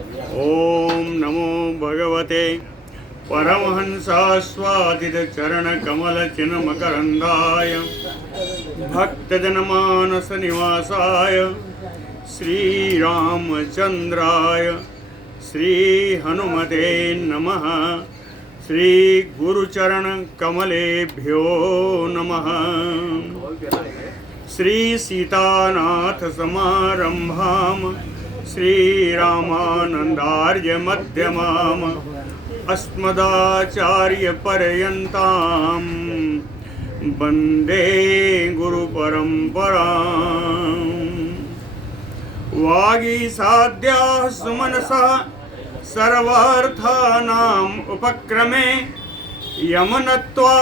ओम नमो भगवते परमहंसास्वादित चरण कमल चिन्मकरंदाय भक्तजनमानस निवासाय श्री रामचंद्राय श्री हनुमते नमः। श्री गुरुचरण कमलेभ्यो नमः। श्री सीतानाथ समारंभाम श्री रामानंदार्य मध्यमाम अस्मदाचार्य पर्यंताम वंदे गुरु परंपराम्। वागीसाद्याः सुमनसः सर्वार्थानाम् उपक्रमे यमनत्वा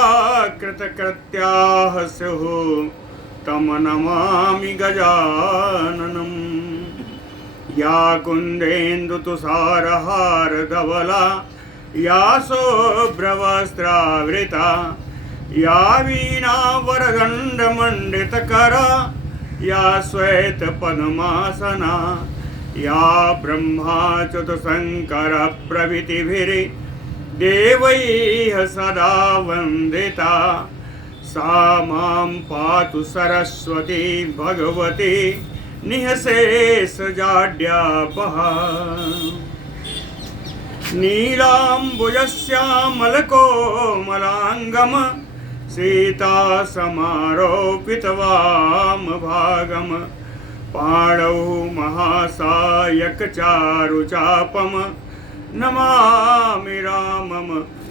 कृतकृत्याः स्युः तम नमामि गजाननम्। या कुन्देन्दुतुषारहारधवला या शुभ्रवस्त्रावृता या वीणावरदण्डमण्डितकरा या श्वेतपद्मासना या ब्रह्माच्युतशङ्करप्रभृतिभिर्देवैः सदा वन्दिता सा मां पातु सरस्वती भगवती निःशेषजाड्यापहा। नीलाम्बुजश्यामलकोमलाङ्गम सीतासमारोपितवामभागम पाणौ महासायकचारुचापम नमामि रामम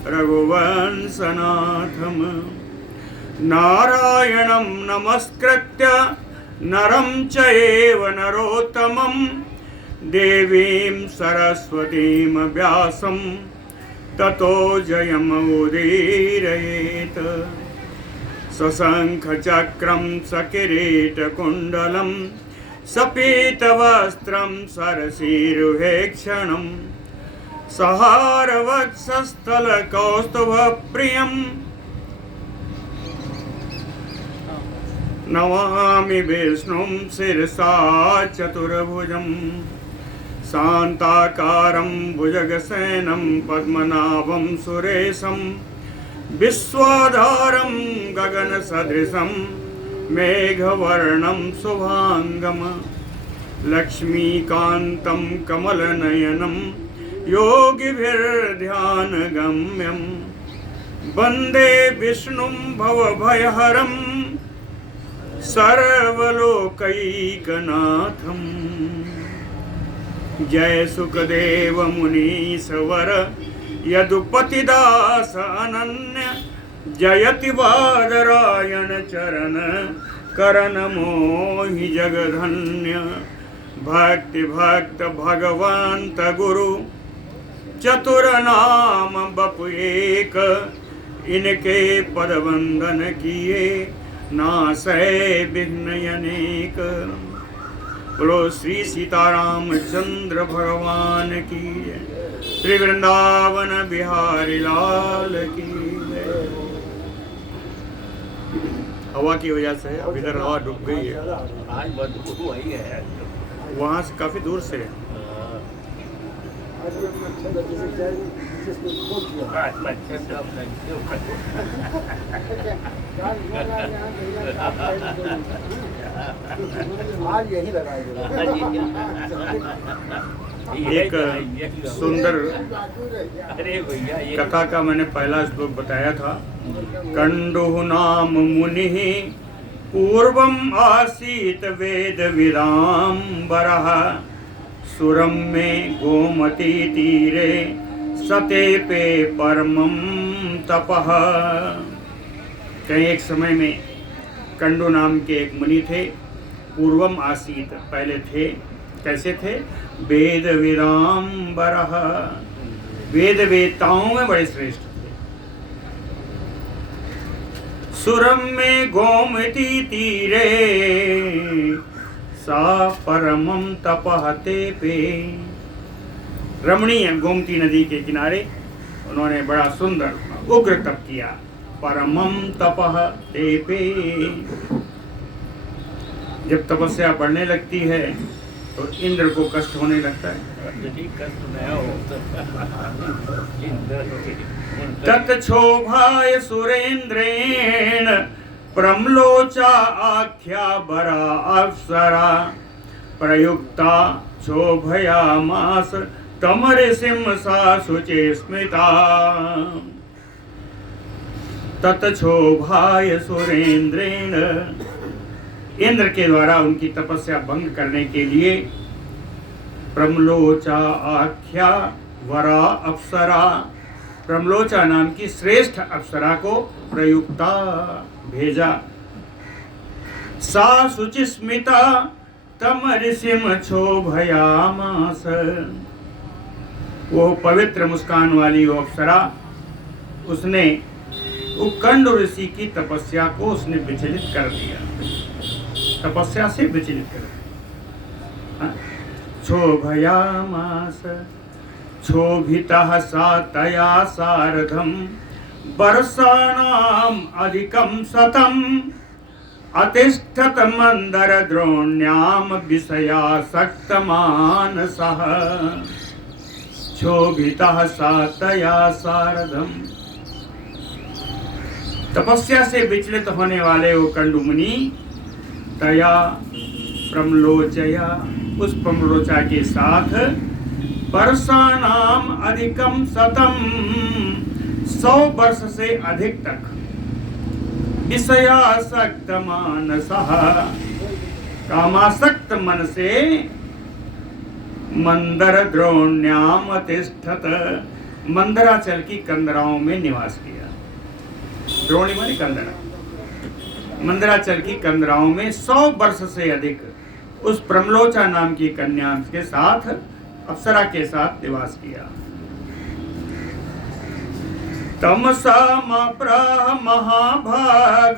रघुवंशनाथम। नारायणं नमस्कृत्य नरं चैव नरोत्तमं देवीं सरस्वतीं व्यासं ततो जयमुदीरयेत्। सशङ्खचक्रं सकिरीटकुण्डलं सपीतवस्त्रं सरसीरुहेक्षणं सहारवक्षस्थलकौस्तुभप्रियम् नमामि विष्णुं शिरसा चतुर्भुजं शान्ताकारं भुजगशयनं पद्मनाभं सुरेशं विश्वाधारं गगनसदृशं मेघवर्णं शुभांगं लक्ष्मीकान्तं कमलनयनं योगिभिर्ध्यानगम्यं वन्दे विष्णुं भवभयहरं सर्वलोकैकनाथम्। जय सुखदेव मुनीश्वर यदुपतिदास अनन्य जयति बादरायण चरण करण मोहि जगधन्य। भक्ति भक्त भगवंत गुरु चतुर नाम बपु एक इनके पद वंदन किए नासै विघ्न अनेक। बोलो श्री सीताराम चंद्र भगवान की जय। श्री वृंदावन बिहारी लाल की जय। हवा की वजह से अब इधर हवा डूब गई है। वहाँ से काफी दूर से एक सुंदर कथा का मैंने पहला श्लोक बताया था। कंडुः नाम मुनिः पूर्वम् आसीत वेद विदाम्बरः सुरम में गोमती तीरे सतेपे परमं तपः। कई एक समय में कंडु नाम के एक मुनि थे। पूर्वम आसीत पहले थे। कैसे थे? वेद विदाम्बरः वेद वेताओं में बड़े श्रेष्ठ थे। सुरम में गोमती तीरे सा परमं तपः तेपे। रमणीय गोमती नदी के किनारे उन्होंने बड़ा सुंदर उग्र तप किया। परमं तपः तेपे। जब तपस्या बढ़ने लगती है तो इंद्र को कष्ट होने लगता है। तत्क्षोभाय सुरेन्द्रेण प्रम्लोचा आख्या बरा अप्सरा प्रयुक्ता क्षोभयामास तमऋषिं सा शुचे स्मिता। तत्क्षोभाय सुरेन्द्रेण, इंद्र के द्वारा उनकी तपस्या भंग करने के लिए प्रम्लोचा आख्या वरा अप्सरा, प्रम्लोचा नाम की श्रेष्ठ अप्सरा को प्रयुक्ता भेजा। सा शुचिस्मिता तम ऋषिम क्षोभयामास, वो पवित्र मुस्कान वाली वो अप्सरा, उसने उक्कंड ऋषि की तपस्या को उसने विचलित कर दिया, तपस्या से विचलित कर दिया। क्षोभयामास क्षोभितः सा तया सार्धम वर्षाणाम अधिकं शतम अतिष्ठत मंदर द्रोण्याम विषयासक्त मानसः। क्षोभितः सा तया सार्धम, तपस्या से विचलित होने वाले वो कंडु मुनि तया प्रम्लोचया, उस प्रम्लोचा के साथ वर्षाणाम अधिकम शतम, 100 वर्ष से अधिक तक विषयासक्त मानसः, कामासक्त मन से मंदर द्रोण्याम तिष्ठत, मंदराचल की कंदराओं में निवास किया। द्रोणी माने कंदरा, मंदराचल की कंदराओं में 100 वर्ष से अधिक उस प्रम्लोचा नाम की कन्या के साथ, अप्सरा के साथ निवास किया। तमसामप्राह महाभाग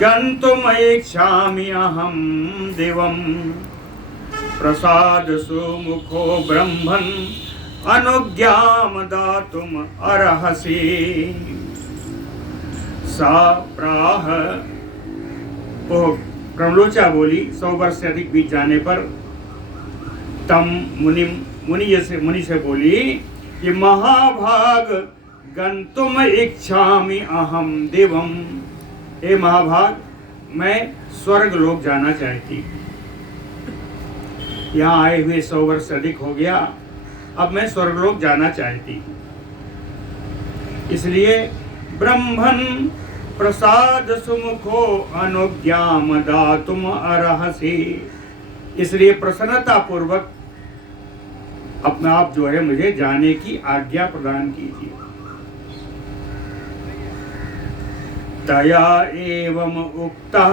गन्तुमिच्छामि अहं दिवं प्रसाद सुमुखो ब्रह्मन् अनुज्ञां दातुम् अर्हसि। सा प्राह, वो प्रम्लोचा बोली, 100 वर्ष से अधिक बीत जाने पर तम मुनि से बोली कि महाभाग गंतुम इच्छामि अहम देवम, हे महाभाग, मैं स्वर्ग लोक जाना चाहती। यहाँ आए हुए 100 वर्ष से अधिक हो गया, अब मैं स्वर्ग लोक जाना चाहती। इसलिए ब्रह्मन् प्रसाद सुमुखो अनुज्ञाम दातुम अर्हसि, इसलिए प्रसन्नता पूर्वक अपना आप जो है मुझे जाने की आज्ञा प्रदान कीजिए। तया एवं उक्तः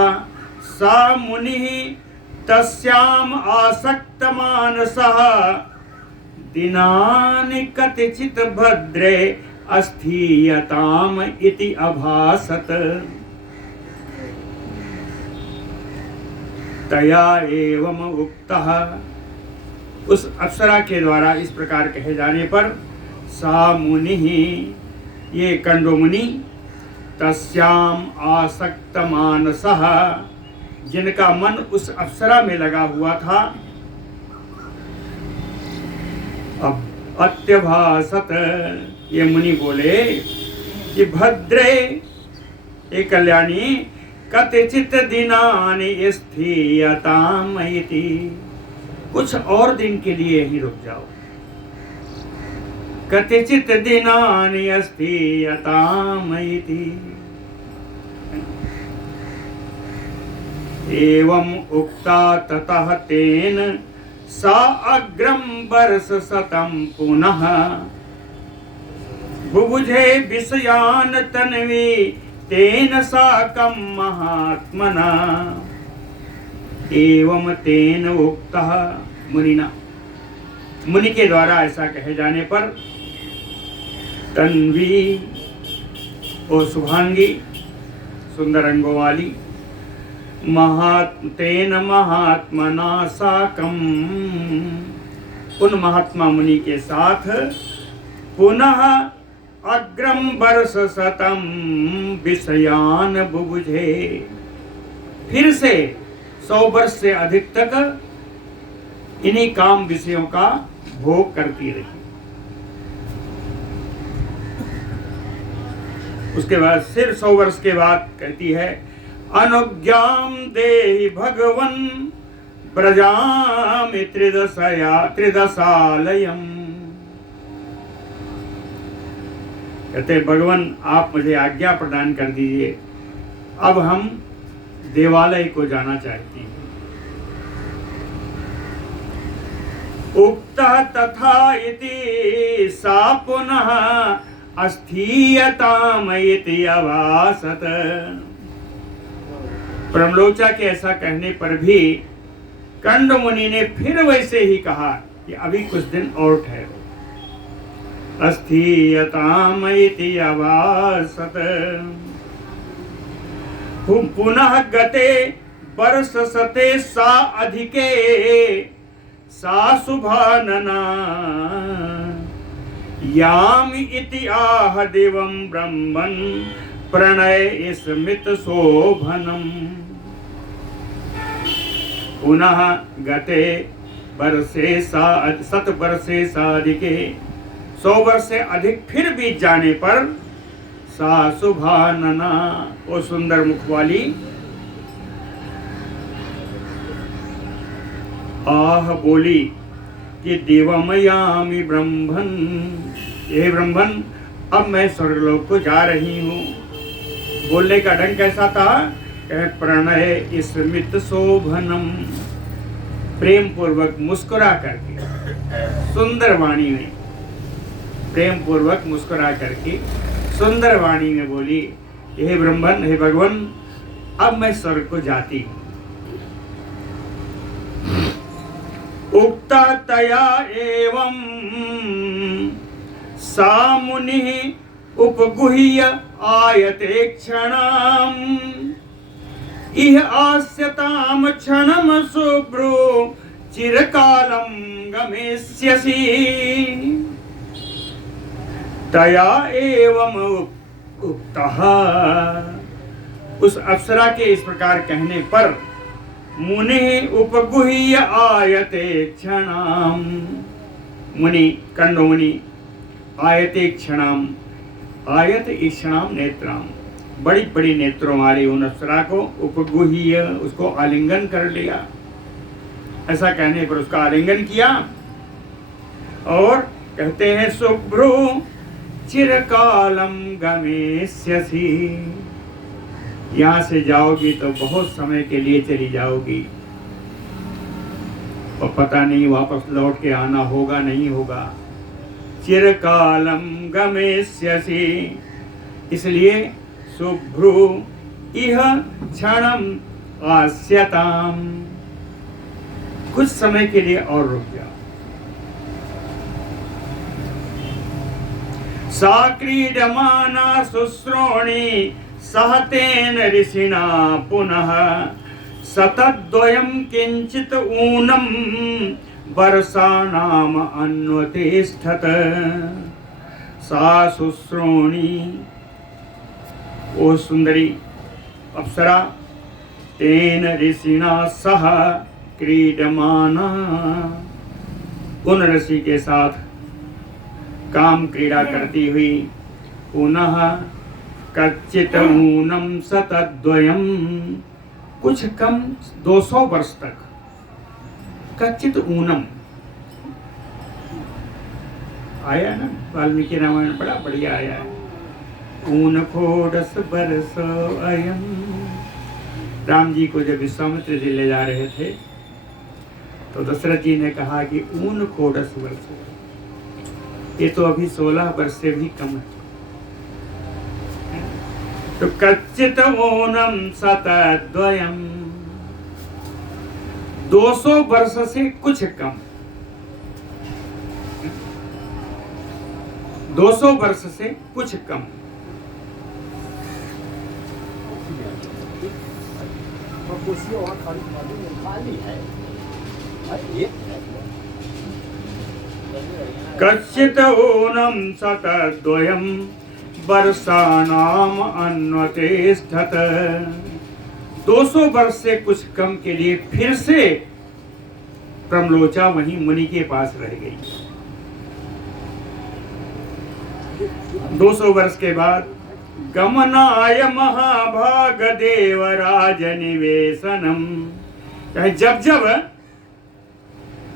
सा मुनिः तस्याम् आसक्त मानसः दिनानि कतिचित् भद्रे अस्थीयताम इति अभासत। तया एवं उक्तः, उस अप्सरा के द्वारा इस प्रकार कहे जाने पर सा मुनि, ये कंडो मुनि, तस्याम आसक्त मानसः, जिनका मन उस अप्सरा में लगा हुआ था, अब अत्यभासत, ये मुनि बोले कि भद्रे, हे कल्याणी, कतिचित दिनानि स्थीयताम इति, कुछ और दिन के लिए ही रुक जाओ। कतिचित दिनानि स्थीयताम इति। एवं उक्ता ततः तेन सा अग्रम वर्ष शतं पुनः बुभुजे विषयान तन्वी तेन साकं महात्मना। एवं तेन उक्तः मुनिना, मुनि के द्वारा ऐसा कहे जाने पर तन्वी, ओ शुभांगी, सुंदर अंगों वाली, तेन महात्मना साकं, उन महात्मा मुनि के साथ पुनः अग्रम वर्ष शतम विषयान बुभुजे, फिर से 100 वर्ष से अधिक तक इन्हीं काम विषयों का भोग करती रही। उसके बाद फिर 100 वर्ष के बाद कहती है, अनुज्ञाम देहि भगवन ब्रजामि त्रिदशालयम। कहते भगवान आप मुझे आज्ञा प्रदान कर दीजिए, अब हम देवालय को जाना चाहती हैं। उक्तः तथा इति सा पुनः अस्थीयताम इति अभासत। ब्रह्मलोचा के ऐसा कहने पर भी कंड मुनि ने फिर वैसे ही कहा कि अभी कुछ दिन और ठहरो। अस्थीयताम इति अभासत। पुनः गते वर्षसते सा अधिके सा शुभानना यामि इति आह देवं ब्रह्मन् प्रणय स्मित शोभनम। पुनः गते वर्षे शत वर्षे साधिके 100 वर्ष से अधिक फिर बीत जाने पर सा शुभानना वो सुंदर मुख वाली आह बोली कि देवमयामि ब्रह्मन्, हे ब्रह्मन् अब मैं स्वर्गलोक को जा रही हूँ। बोलने का ढंग कैसा था? प्रणय स्मित शोभनम, प्रेम पूर्वक मुस्कुरा करके सुंदर वाणी में, प्रेम पूर्वक मुस्कुरा करके सुंदर वाणी में बोली, हे ब्रह्मन, हे भगवान अब मैं स्वर्ग को जाती हूँ। उक्ता तया एवं सा मुनिः उपगुह्य आयते क्षणम् इह आस्यताम क्षणम शुभ्रो चिरकालम गमेष्यसि। तया एवं उक्तः, उस अप्सरा के इस प्रकार कहने पर मुनि उपगुह्य आयते क्षणाम, मुनि कंड मुनि आयते क्षणाम, आयत ईक्षणाम नेत्राम, बड़ी बड़ी नेत्रों वाली उन अप्सरा को उपगुह्य उसको आलिंगन कर लिया। ऐसा कहने पर उसका आलिंगन किया और कहते हैं शुभ्रो चिरकालम गमेष्यसि, यहाँ से जाओगी तो बहुत समय के लिए चली जाओगी और पता नहीं वापस लौट के आना होगा नहीं होगा। चिरकालम गमेष्यसि, इसलिए शुभ्रू इह क्षणम आस्यताम, कुछ समय के लिए और रुक जाओ। सा क्रीडमाना शुश्रोणी सहतेन ऋषिणा पुनः शतद्वयं किंचित ऊनम वर्षाणाम अन्वतिष्ठत। सा शुश्रोणी ओ सुंदरी अप्सरा तेन ऋषिणा सह क्रीडमाना, उन ऋषि के साथ काम क्रीड़ा करती हुई पुनः कच्चित ऊनम शतद्वयम, कुछ कम 200 वर्ष तक। कच्चित ऊनम आया ना, वाल्मीकि रामायण बड़ा बढ़िया आया है। ऊन खोडस बरस अयम, राम जी को जब विश्वामित्र जी ले जा रहे थे तो दशरथ जी ने कहा कि ऊन खोडस वर्ष, ये तो अभी 16 वर्ष से भी कम है। तो कच्चित ऊनम शतद्वयम, 200 वर्ष से कुछ कम, 200 वर्ष से कुछ कम। कच्चित ऊनम शतद्वयम वर्षाणाम अन्वतिष्ठत, 200 वर्ष से कुछ कम के लिए फिर से प्रमलोचा वहीं मुनि के पास रह गई। 200 वर्ष के बाद गमनाय महाभाग देवराज निवेशनम, जब जब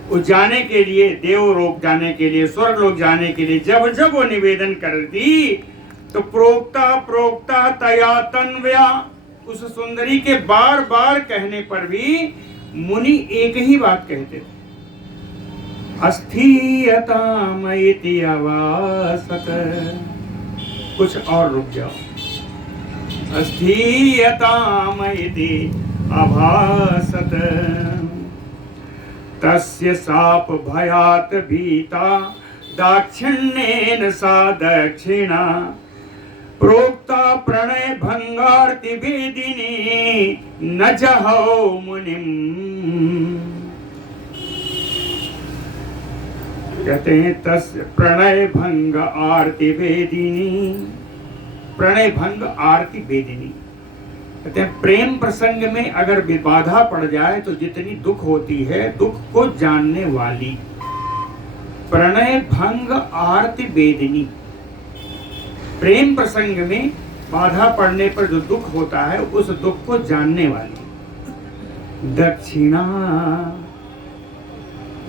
उस जाने के लिए, देवलोक जाने के लिए, स्वर्ग लोक जाने के लिए जब जब वो निवेदन करती तो प्रोक्ता प्रोक्ता तया तन्वया, उस सुंदरी के बार बार कहने पर भी मुनि एक ही बात कहते थे, अस्थीयताम इति अवासत, कुछ और रुक जाओ, अस्थीयताम इति अभासत, तस्य साप भयात भीता दाक्षिण्येन सा दक्षिणा, प्रोक्ता प्रणय भंगार्ति वेदिनी न जहौ मुनिम। कहते हैं तस्य प्रणय भंग आरती वेदिनी, प्रणय भंग आरती वेदिनी, कहते हैं प्रेम प्रसंग में अगर बाधा पड़ जाए तो जितनी दुख होती है, दुख को जानने वाली, प्रणय भंग आरती वेदिनी, प्रेम प्रसंग में बाधा पड़ने पर जो दुख होता है उस दुख को जानने वाली। दक्षिणा,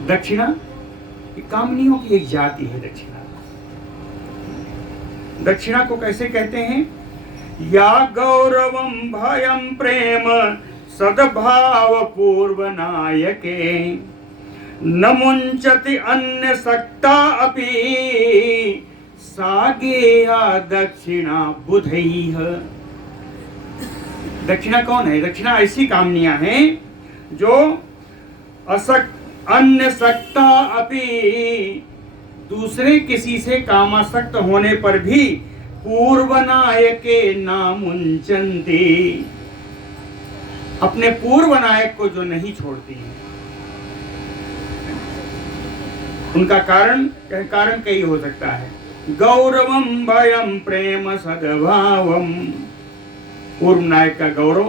दक्षिणा कामनियों की एक जाति है। दक्षिणा, दक्षिणा को कैसे कहते हैं? या गौरवम भयम प्रेम सद्भाव पूर्व नायके, न मुंचति अन्य सक्ता अपि सागेया दक्षिणा बुधैः। दक्षिणा कौन है? दक्षिणा ऐसी कामनियां हैं जो अन्य सक्ता अपि, दूसरे किसी से कामासक्त होने पर भी पूर्व नायके नामुंचन्ति, अपने पूर्व नायक को जो नहीं छोड़ती हैं। उनका कारण कई हो सकता है। गौरवम भयम प्रेम सद्भावम, पूर्व नायक का गौरव,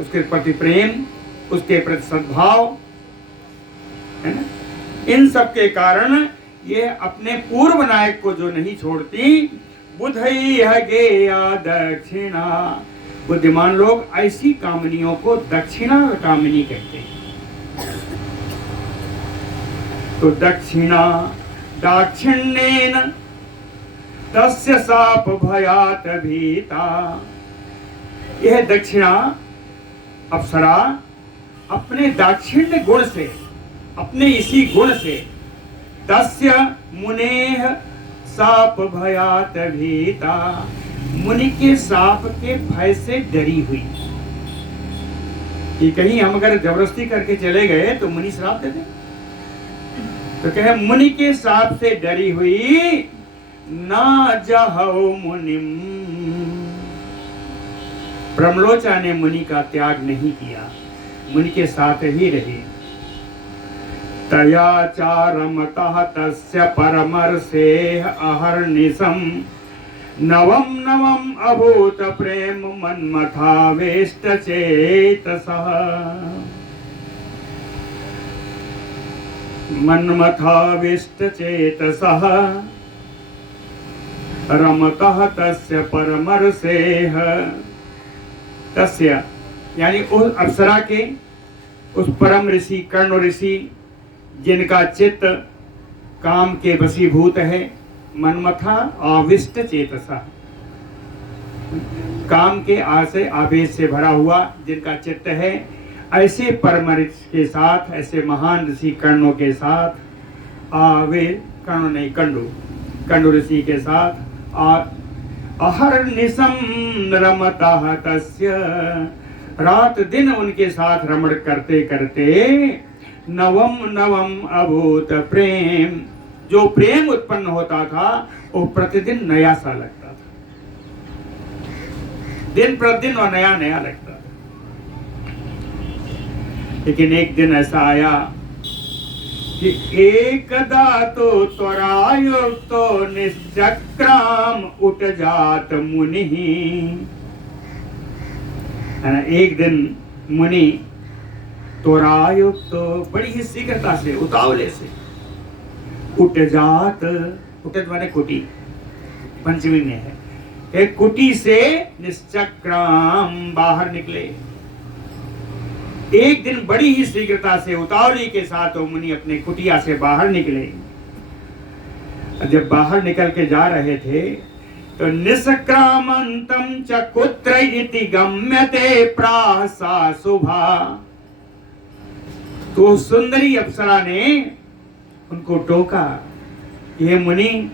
उसके प्रति प्रेम, उसके प्रति सद्भाव है ना, इन सब के कारण ये अपने पूर्व नायक को जो नहीं छोड़ती, बुधैः गेया दक्षिणा, बुद्धिमान लोग ऐसी कामनियों को दक्षिणा कामनी कहते हैं। तो दक्षिणा दाक्षिण्येन तस्य साप भयात भीता, यह दक्षिणा अप्सरा अपने दाक्षिण्य गुण से, अपने इसी गुण से, तस्य मुनेह साप भयात भीता, मुनि के साप के भय से डरी हुई कि कहीं हम अगर जबरदस्ती करके चले गए तो मुनि श्राप दे दे। तो कहे मुनि के साप से डरी हुई, ना जहौ मुनिम, प्रमलोचा ने मुनि का त्याग नहीं किया, मुनि के साथ ही रही। तया चारमतः तस्य परमर्षेः अहर्निशं, नवम नवम अभूत प्रेम मन्मथावेष्ट चेतसः, मन्मथावेष्ट चेतसः रमतः तस्य परमर्षेः, तस्य यानी उस अप्सरा के, उस परम ऋषि कर्ण ऋषि जिनका चित्त काम के वशीभूत है, मन्मथा आविष्ट चेतसा, काम के आशय आवेश से भरा हुआ जिनका चित्त है, ऐसे परम ऋषि के साथ, ऐसे महान ऋषि कर्णों के साथ, आवे कर्ण नहीं कंडू ऋषि के साथ, अहर्निशं रमतः तस्य, रात दिन उनके साथ रमण करते करते, नवम नवम अभूत प्रेम, जो प्रेम उत्पन्न होता था वो प्रतिदिन नया सा लगता था, दिन प्रतिदिन वो नया नया लगता था। लेकिन एक दिन ऐसा आया कि एकदा तो त्वरायुक्तो निश्चक्राम उठजात मुनि, एक दिन मुनि त्वरायुक्त तो बड़ी ही शीघ्रता से, उतावले से, उठ जात, उठत माने कुटी, पंचमी में है, एक कुटी से निश्चक्राम बाहर निकले। एक दिन बड़ी ही शीघ्रता से, उतावली के साथ वो मुनि अपने कुटिया से बाहर निकले। जब बाहर निकल के जा रहे थे तो निष्क्रामंतम च कुत्र इति गम्यते प्राह सा शुभा। तो सुंदरी अप्सरा ने उनको टोका, ये मुनि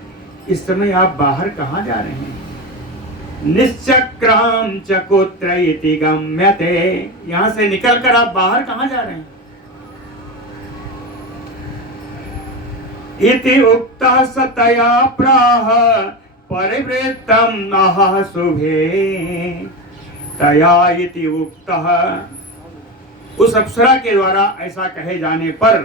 इस समय आप बाहर कहां जा रहे हैं? निश्चक्राम च कुत्र इति गम्यते, यहां से निकलकर आप बाहर कहां जा रहे हैं? इति उक्तः सतया प्राह परिवृत्तम आह शुभे तया इति उक्तः। उस अप्सरा के द्वारा ऐसा कहे जाने पर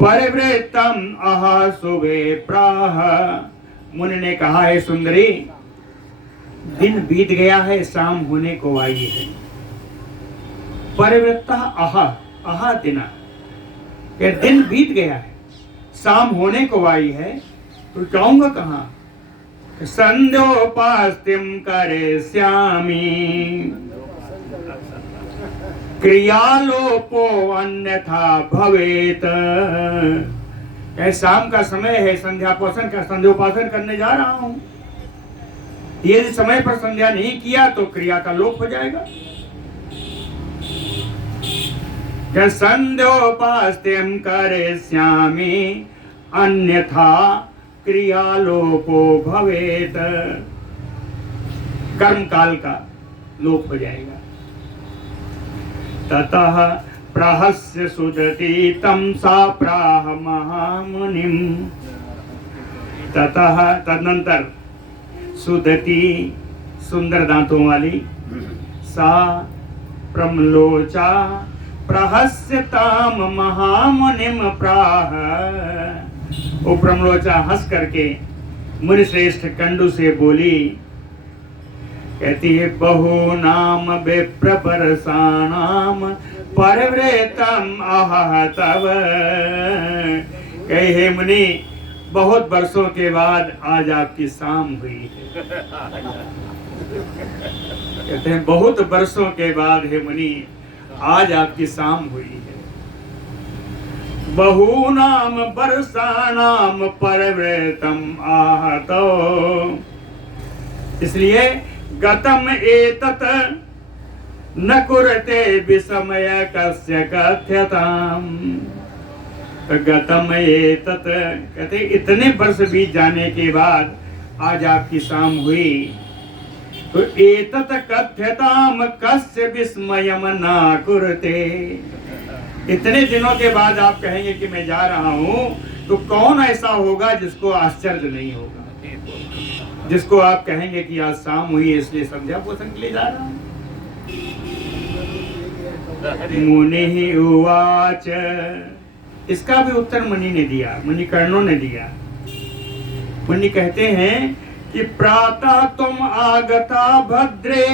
परिवृत्तम आह शुभे प्राह, मुनि ने कहा, है सुंदरी, दिन बीत गया है, शाम होने को आई है। परिवृत्ता आह, आह दिना, दिन बीत गया है, शाम होने को आई है, तो जाऊंगा कहां? संध्योपास्तिम करे श्यामी क्रियालोपो अन्यथा भवेत। शाम का समय है, संध्योपासन करने जा रहा हूं, यदि समय पर संध्या नहीं किया तो क्रिया का लोप हो जाएगा। संध्योपास्तिम करिष्यामि अन्यथा क्रियालोपो भवेत, कर्म काल का लोप हो जाएगा। ततः प्रहस्य सुदति तम सा प्राह महामुनिम। ततः तदनंतर सुदति, सुंदर दांतों वाली, सा प्रमलोचा प्रहस्यताम महामुनिम प्राह। वो प्रमलोचा हंस करके मुनि श्रेष्ठ कंडू से बोली, कहती है, बहु नाम विप्र परसानाम परिवृतम आह तव। कहे, हे मुनि, बहुत वर्षों के बाद आज आपकी शाम हुई है। कहते हैं, बहुत वर्षों के बाद हे मुनि आज आपकी शाम हुई है। बहुनाम वर्षाणाम परिवृतम आहतो, इसलिए गतम एतत न कुरते विस्मय कस्य कथ्यताम। गतम एतत, कहते इतने वर्ष बीत जाने के बाद आज आपकी शाम हुई, तो एतत कथ्यताम कस्य विस्मयम ना कुरते। इतने दिनों के बाद आप कहेंगे कि मैं जा रहा हूं, तो कौन ऐसा होगा जिसको आश्चर्य नहीं होगा, जिसको आप कहेंगे कि आज शाम हुई इसलिए संध्या पोषण के लिए जा रहा हूं। मुनि उवाच, इसका भी उत्तर मुनि ने दिया, मुनि कर्णों ने दिया। मुनि कहते हैं कि प्रातः तुम आगता भद्रे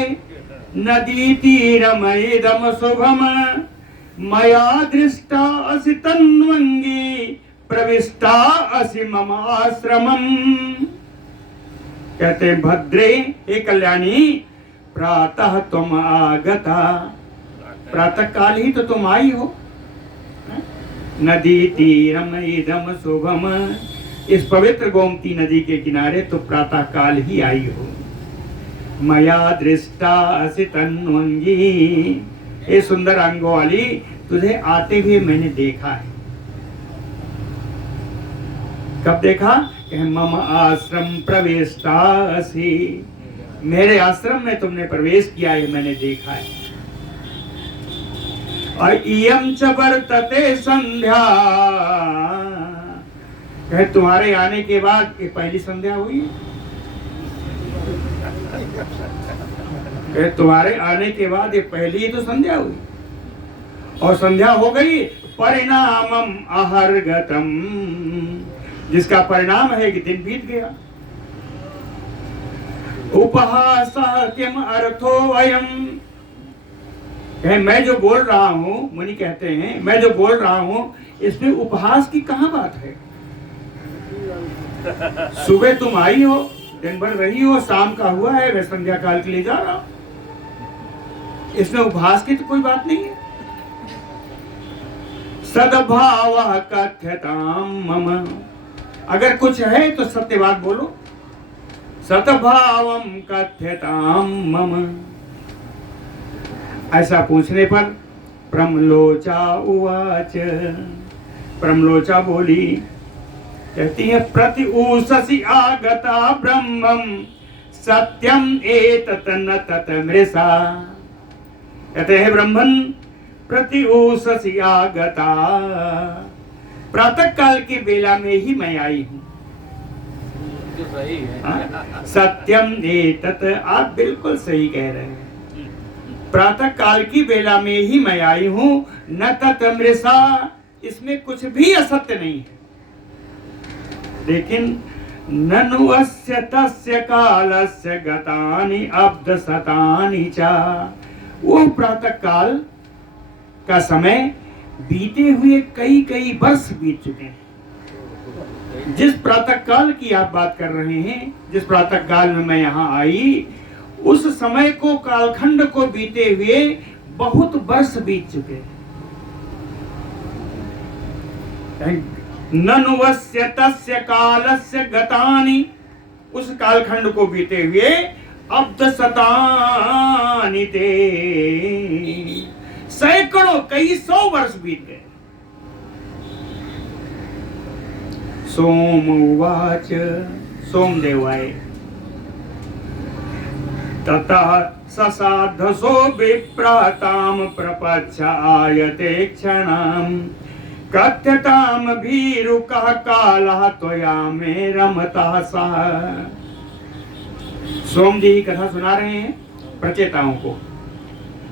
नदी तीरमइदम शुभम मया दृष्टा असि तन्वंगी प्रविष्टा असि मम आश्रमम। कहते भद्रे, हे कल्याणी, प्रातः तुम आगता, प्रातः काल ही तो तुम आई हो। नदी तीरम इदम शुभम, इस पवित्र गोमती नदी के किनारे तो प्रातः काल ही आई हो। मया दृष्टा असि तन्वंगी, ये सुंदर अंगों वाली, तुझे आते हुए मैंने देखा है। कब देखा? मम आश्रम प्रवेशता असि, मेरे आश्रम में तुमने प्रवेश किया है, मैंने देखा है। और इयम च वर्तते संध्या, कहे तुम्हारे आने के बाद ये पहली संध्या हुई। कहे तुम्हारे आने के बाद ये पहली ही तो संध्या हुई, और संध्या हो गई, परिणामम अहर्गतम, जिसका परिणाम है कि दिन बीत गया। उपहासः किम अर्थो अयम, कहे मैं जो बोल रहा हूँ, मुनि कहते हैं मैं जो बोल रहा हूँ इसमें उपहास की कहाँ बात है। सुबह तुम आई हो, दिन भर रही हो, शाम का हुआ है, मैं संध्या काल के लिए जा रहा हूं, इसमें उपहास की तो कोई बात नहीं है। सद्भाव कथ्यताम मम, अगर कुछ है तो सत्य बात बोलो। सद्भावम कथ्यताम मम, ऐसा पूछने पर प्रमलोचा उवाच, प्रमलोचा बोली, कहती है प्रति ऊषसि आगता ब्रह्मम सत्यम एतत न तत मृषा। कहते हैं ब्राह्मण प्रति ऊषसि आगता, प्रातः काल की बेला में ही मैं आई हूँ। सत्यम एतत, आप बिल्कुल सही कह रहे हैं, प्रातः काल की बेला में ही मैं आई हूँ। न तत मृषा, इसमें कुछ भी असत्य नहीं है। लेकिन ननु अस्य तस्य कालस्य गतानि अब्द शतानि चा, वो प्रातः काल का समय बीते हुए कई कई वर्ष बीत चुके हैं। जिस प्रातः काल की आप बात कर रहे हैं, जिस प्रातः काल में मैं यहाँ आई, उस समय को, कालखंड को बीते हुए बहुत वर्ष बीत चुके हैं। ननुवस्य तस्य कालस्य गतानि, उस कालखंड को बीते हुए अब्द शतानि ते, सैकड़ों कई सौ वर्ष बीत गए। सोम उवाच, सोमदेव आए, ततः ससाधसो विप्राताम प्रपच्छ आयते क्षणाम कथ्यताम भीरुकः कालः त्वया मे रमतः सह। सोम जी कथा सुना रहे हैं प्रचेताओं को,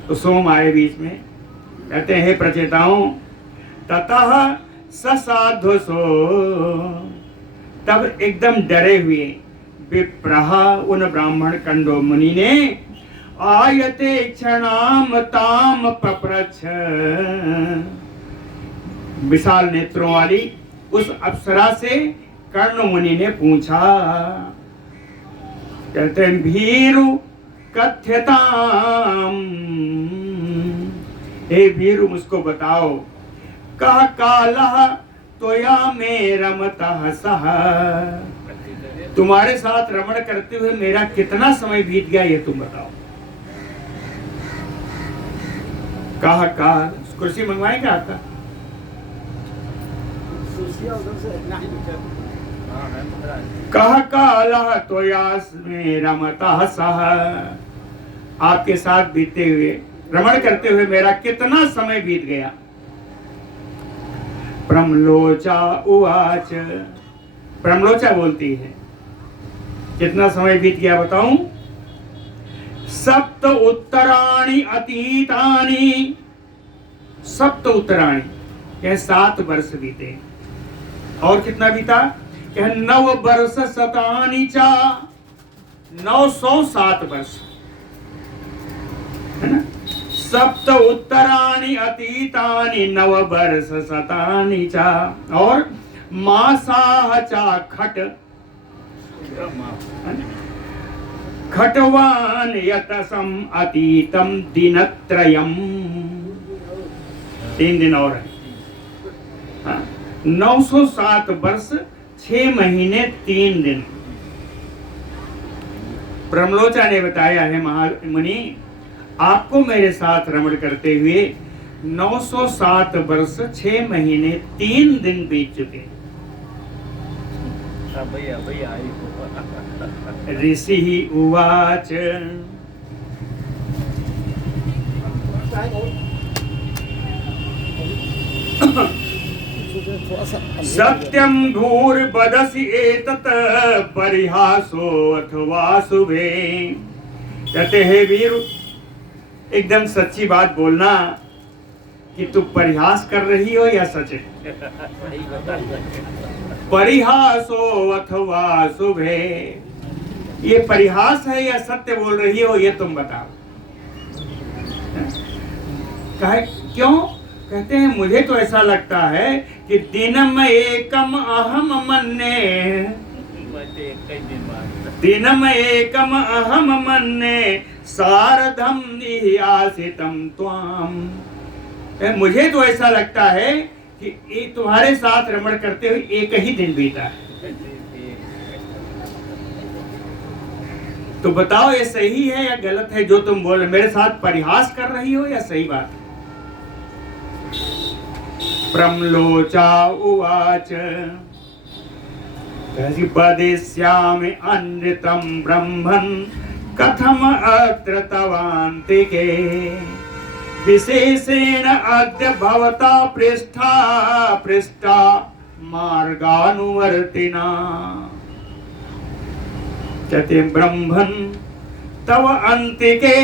तो सोम आए बीच में, कहते हैं प्रचेताओं, ततः ससाधसो, तब एकदम डरे हुए, विप्रः, उन ब्राह्मण कंडो मुनि ने, आयते क्षणाम ताम पप्रच्छ, विशाल नेत्रों वाली उस अप्सरा से कर्ण मुनि ने पूछा, कहते हैं भीरु कथ्यताम, हे भीरु मुझको बताओ, कह कालः त्वया मे रमतः सह, तुम्हारे साथ रमण करते हुए मेरा कितना समय बीत गया, ये तुम बताओ। कहा काल, कुर्सी मंगवाएंगे आपका? कह कालः त्वया मे रमतः सह, आपके साथ बीते हुए, रमण करते हुए मेरा कितना समय बीत गया। प्रमलोचा उवाच, प्रमलोचा बोलती है, कितना समय बीत गया बताऊं? सप्त उत्तराणि अतीतानि, सप्त उत्तराणि, यह 7 वर्ष बीते। और कितना बीता? कह 9 वर्ष शतानि चा, 907 वर्ष, है ना। सप्त उत्तराणि अतीतानि 9 वर्ष शतानि चा, और मासाः चा खट, खटवान यतसम अतीतम दिनत्रयम, 3 दिन और है। 907 वर्ष 6 महीने 3 दिन। प्रमलोचा ने बताया है महामुनि, आपको मेरे साथ रमण करते हुए 907 वर्ष 6 महीने 3 दिन बीत चुके। ऋषि उवाच, सत्यम धूर्बदसि एतत् परिहासो अथवा शुभे। कहते हैं वीर, एकदम सच्ची बात बोलना कि तू परिहास कर रही हो या सच है। परिहासो अथवा शुभे, ये परिहास है या सत्य बोल रही हो, ये तुम बताओ। कहे क्यों? कहते हैं मुझे तो ऐसा लगता है कि दिनम एकम अहम मन्ने, दिनम एकम अहम मन्ने सारधम निहासितम त्वाम। मुझे तो ऐसा लगता है कि तुम्हारे साथ रमण करते हुए एक ही दिन बीता है। तो बताओ ये सही है या गलत है जो तुम बोल रहे? मेरे साथ परिहास कर रही हो या सही बात है? प्रम्लोचा उवाच वदिष्यामि अनृतं ब्रह्मन् कथम अत्र तवान्तिके विशेषेण अद्य भवता पृष्ठा मार्गानुवर्तिना। कहते ब्रह्मन् तव अन्तिके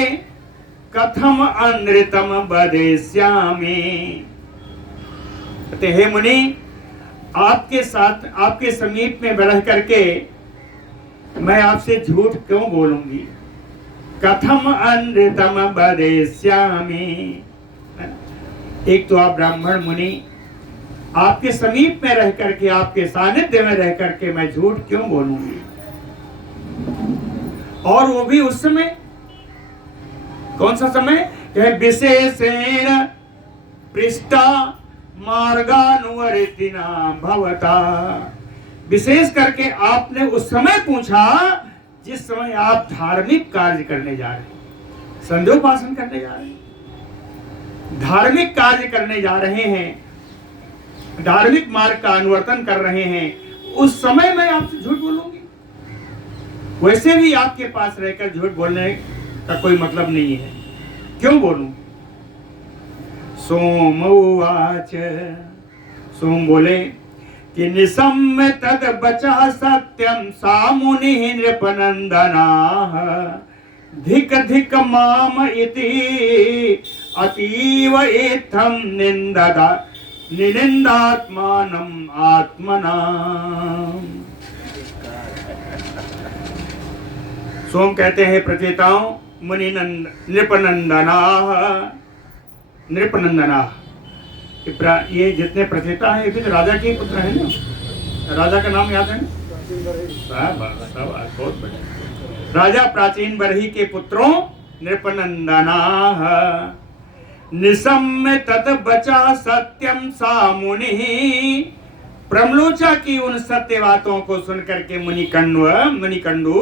कथम अनृतम वदिष्यामि। कहते हे मुनि, आपके साथ आपके समीप में रह करके मैं आपसे झूठ क्यों बोलूंगी? कथम अनृतम वदिष्यामि। एक तो आप ब्राह्मण मुनि, आपके समीप में रह करके, आपके सानिध्य में रह करके मैं झूठ क्यों बोलूंगी? और वो भी उस समय, कौन सा समय? विशेषेण पृष्ठा मार्गानुवर्तिना भवता। विशेष करके आपने उस समय पूछा जिस समय आप धार्मिक कार्य करने जा रहे हैं, संध्योपासन करने जा रहे हैं, धार्मिक कार्य करने जा रहे हैं, धार्मिक मार्ग का अनुवर्तन कर रहे हैं, उस समय मैं आपसे झूठ बोलूंगी? वैसे भी आपके पास रहकर झूठ बोलने का कोई मतलब नहीं है, क्यों बोलूं? सोम उवाच। सोम बोले कि निसम्य तद बचा सत्यम सा मुनि नृपनंदना धिक धिक माम इति अतीव एथम निंददा निनिंदात्मानम आत्मना। सोम कहते हैं प्रचेताओं, मुनि नृपनंदना, नृपनंदना, ये जितने प्रचेता हैं ये भी राजा के पुत्र हैं ना। राजा का नाम याद है ना? बहुत बढ़िया। राजा प्राचीन बरही के पुत्रों नृपनंदना निसम्य तत बचा सत्यम सा मुनि। प्रमलोचा की उन सत्य बातों को सुनकर के मुनिकंडु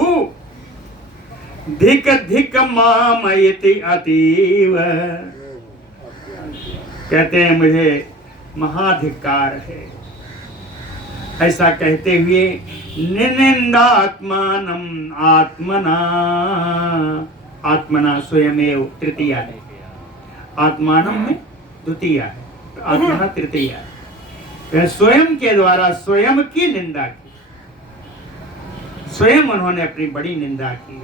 धिक धिक मामयति अतीव। कहते हैं मुझे महाधिकार है, ऐसा कहते हुए निनिंदात्मानम आत्मना, आत्मना स्वयमेव तृतीया है, आत्मानम में द्वितीया है, आत्मना तृतीया है। स्वयं के द्वारा स्वयं की निंदा की, स्वयं उन्होंने अपनी बड़ी निंदा की।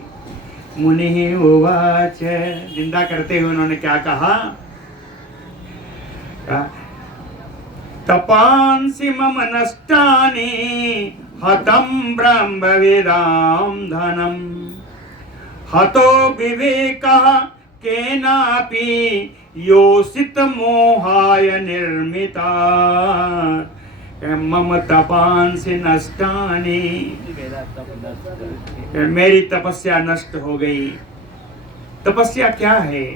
मुनि उवाच, निंदा करते हुए उन्होंने क्या कहा? तपांसि मम नष्टानि हतं ब्रह्मवेदां धनं हतो विवेकः केनापि योषित मोहाय निर्मिता। मम तपांसि नष्टानि, मेरी तपस्या नष्ट हो गई। तपस्या क्या है?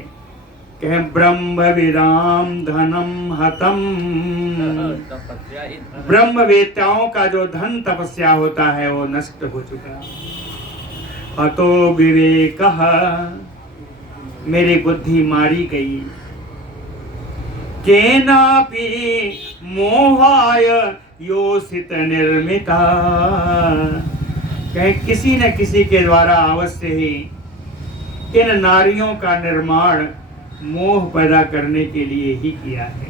कहे ब्रह्मविदाम धनम हतम। ब्रह्मवेत्ताओं का जो धन तपस्या होता है वो नष्ट हो चुका। हतो विवेकः, मेरी बुद्धि मारी गई। केनापि मोहाय योषित निर्मिता, कहे किसी न किसी के द्वारा अवश्य ही इन नारियों का निर्माण मोह पैदा करने के लिए ही किया है।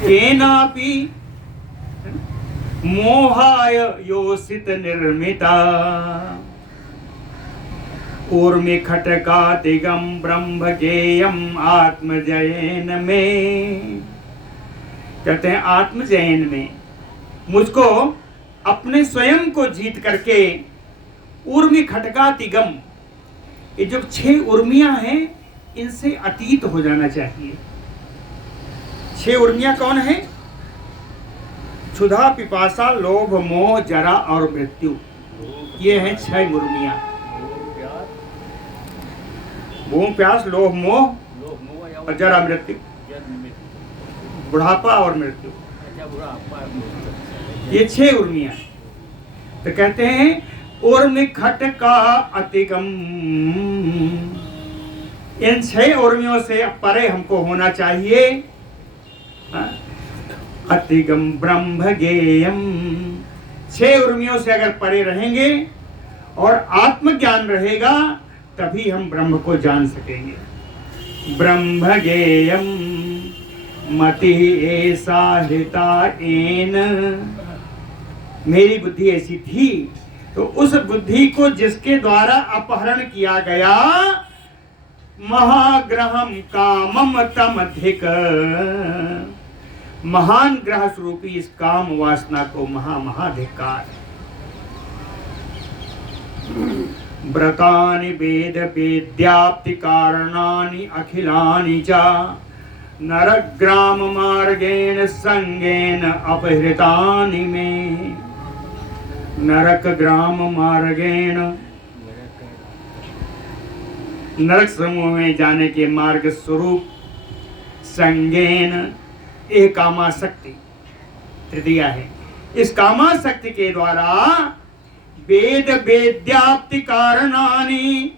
केनापि मोहाय योषित निर्मिता। ऊर्मि खटका दिगम ब्रह्म गेयम आत्मजयन में। कहते हैं आत्मजयन में मुझको अपने स्वयं को जीत करके ऊर्मि खटका दिगम, ये जो 6 उर्मियां हैं इनसे अतीत हो जाना चाहिए। 6 उर्मियां कौन है? क्षुधा, पिपासा, लोभ, मोह, जरा और मृत्यु। ये हैं 6 उर्मियां। भूख, प्यास, लोभ, मोह और जरा मृत्यु, बुढ़ापा और मृत्यु, ये 6 उर्मियां। तो कहते हैं उर्मि खट का अतिगम, इन 6 उर्मियों से परे हमको होना चाहिए। अतिगम ब्रह्म गेयम, 6 उर्मियों से अगर परे रहेंगे और आत्मज्ञान रहेगा तभी हम ब्रह्म को जान सकेंगे। ब्रह्म गेयम मति ऐसा हिता एन, मेरी बुद्धि ऐसी थी तो उस बुद्धि को जिसके द्वारा अपहरण किया गया, महाग्रहम कामम तम अधिक, महान ग्रह स्वरूपी इस काम वासना को महाधिकार। व्रतानि वेद वेद्याप्ति कारणानि अखिलानि च नरग्राम मार्गेण संगेन अपहृतानि मे। नरक ग्राम मार्गेण, नरक समूह में जाने के मार्ग स्वरूप, संगेन, एक कामाशक्ति तृतीया है। इस कामाशक्ति के द्वारा वेद वेद्याप्ति कारणानि,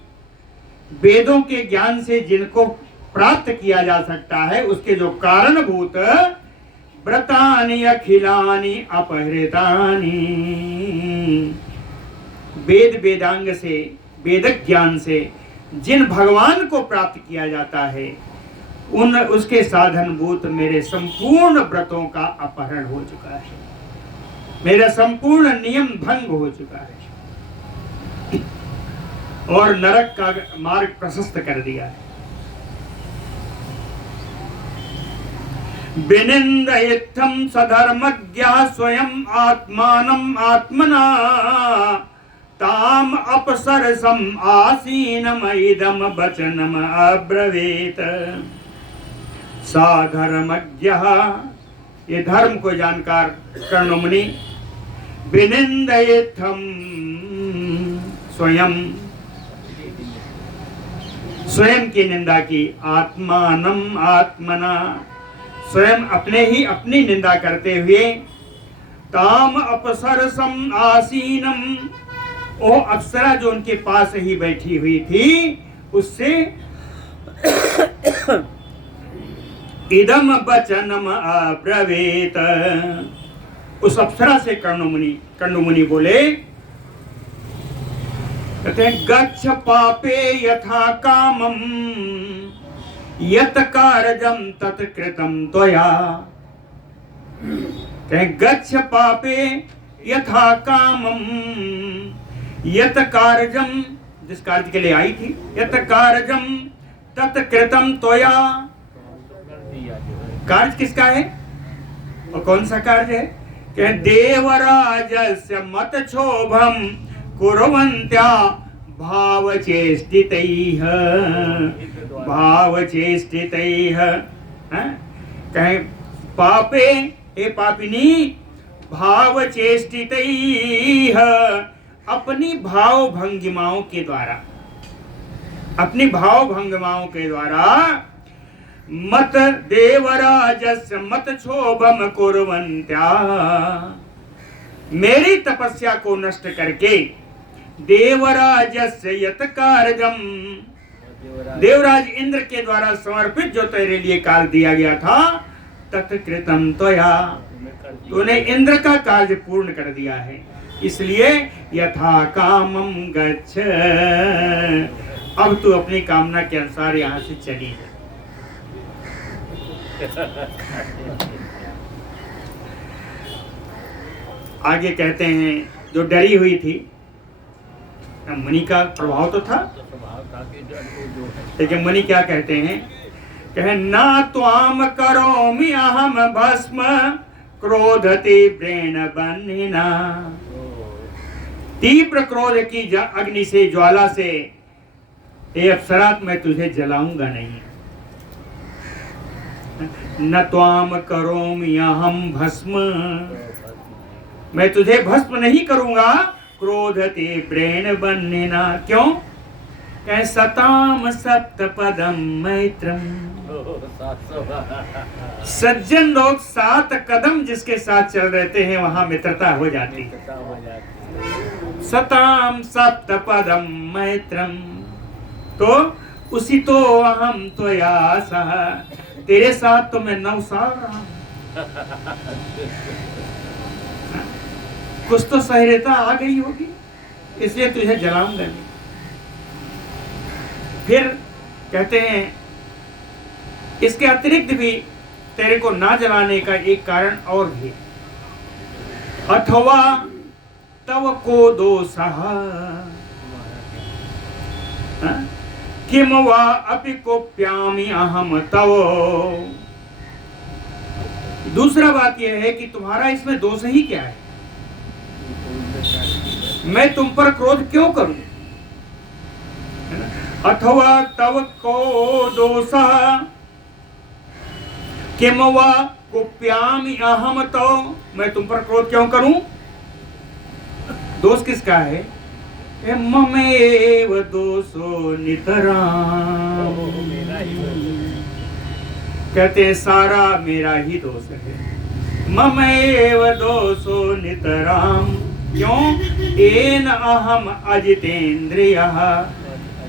वेदों के ज्ञान से जिनको प्राप्त किया जा सकता है उसके जो कारणभूत, व्रतानि अखिलानि अपहृतानि, वेद वेदांग से, वेदक ज्ञान से जिन भगवान को प्राप्त किया जाता है उसके साधनभूत मेरे संपूर्ण व्रतों का अपहरण हो चुका है, मेरा संपूर्ण नियम भंग हो चुका है और नरक का मार्ग प्रशस्त कर दिया है। विनिंदयित्थं सधर्मज्ञः स्वयं आत्मानं आत्मना ताम अपसरसम आसीनमइदम वचनम अब्रवीत। साधर्मज्ञः, ये धर्म को जानकार कर्णमुनि, विनिंदयित्थं, स्वयं की निंदा की, आत्मानम आत्मना, स्वयं अपने ही अपनी निंदा करते हुए, ताम अपसरसम आसीनम, वो अप्सरा जो उनके पास ही बैठी हुई थी उससे इदम वचनम अब्रवीत, उस अप्सरा से कर्णमुनि बोले, कहते हैं गच्छ पापे यथा कामम यत कारजम तत्कृतम त्वया। गच्छ पापे यथा कामम, यत कारजम, जिस कार्य के लिए आई थी, यत कारजम तत्कृतम त्वया, कार्य किसका है और कौन सा कार्य है? कि देवराजस्य मत क्षोभम कुर्वन्त्या भावचेष्टितैः, भावचेष्टितैः, कहें पापे, हे पापिनी, भावचेष्टितैः, अपनी भाव भंगिमाओं के द्वारा, अपनी भाव भंगिमाओं के द्वारा, मत देवराजस्य मत क्षोभम कुर्वन्त्या, मेरी तपस्या को नष्ट करके, देवराजस्य यत कार्यम, देवराज इंद्र के द्वारा समर्पित जो तेरे लिए कार्य दिया गया था, तत्कृतम त्वया, तूने इंद्र का कार्य पूर्ण कर दिया है, इसलिए यथा कामम गच्छ, अब तू अपनी कामना के अनुसार यहाँ से चली जा। आगे कहते हैं जो डरी हुई थी, मुनि का प्रभाव तो था, लेकिन मुनि क्या कहते हैं? कहे ना त्वाम करोमि अहम भस्म क्रोधति प्रेण बन्हिना, तीव्र क्रोध की अग्नि से, ज्वाला से हे अप्सरा मैं तुझे जलाऊंगा नहीं, न त्वाम करोमि अहम भस्म, मैं तुझे भस्म नहीं करूंगा। क्रोधते प्रेण बन्निना, क्यों? कह सताम सप्तपदम मैत्रम, सज्जन लोग 7 कदम जिसके साथ चल रहते हैं वहां मित्रता हो जाती है। सताम सप्तपदम मैत्रम, तो उसी तो अहम त्वया सह, तेरे साथ तो मैं 9 साल रहा हूं। कुछ तो सहृदयता आ गई होगी, इसलिए तुझे जलाऊंगा नहीं। फिर कहते हैं इसके अतिरिक्त भी तेरे को ना जलाने का एक कारण और भी, अथवा तव को दोषः किम वा अपि कोप्यामि अहम तव। दूसरा बात यह है कि तुम्हारा इसमें दोष ही क्या है, मैं तुम पर क्रोध क्यों करूं? अथवा तव को दोषः किम वा कुप्यामि अहम तो, मैं तुम पर क्रोध क्यों करूं? दोष किसका है? ममेव दोषो नितराम, कहते हैं सारा मेरा ही दोष है। ममेव दोषो नितराम, क्यों? एन अहम अजितेन्द्रियः,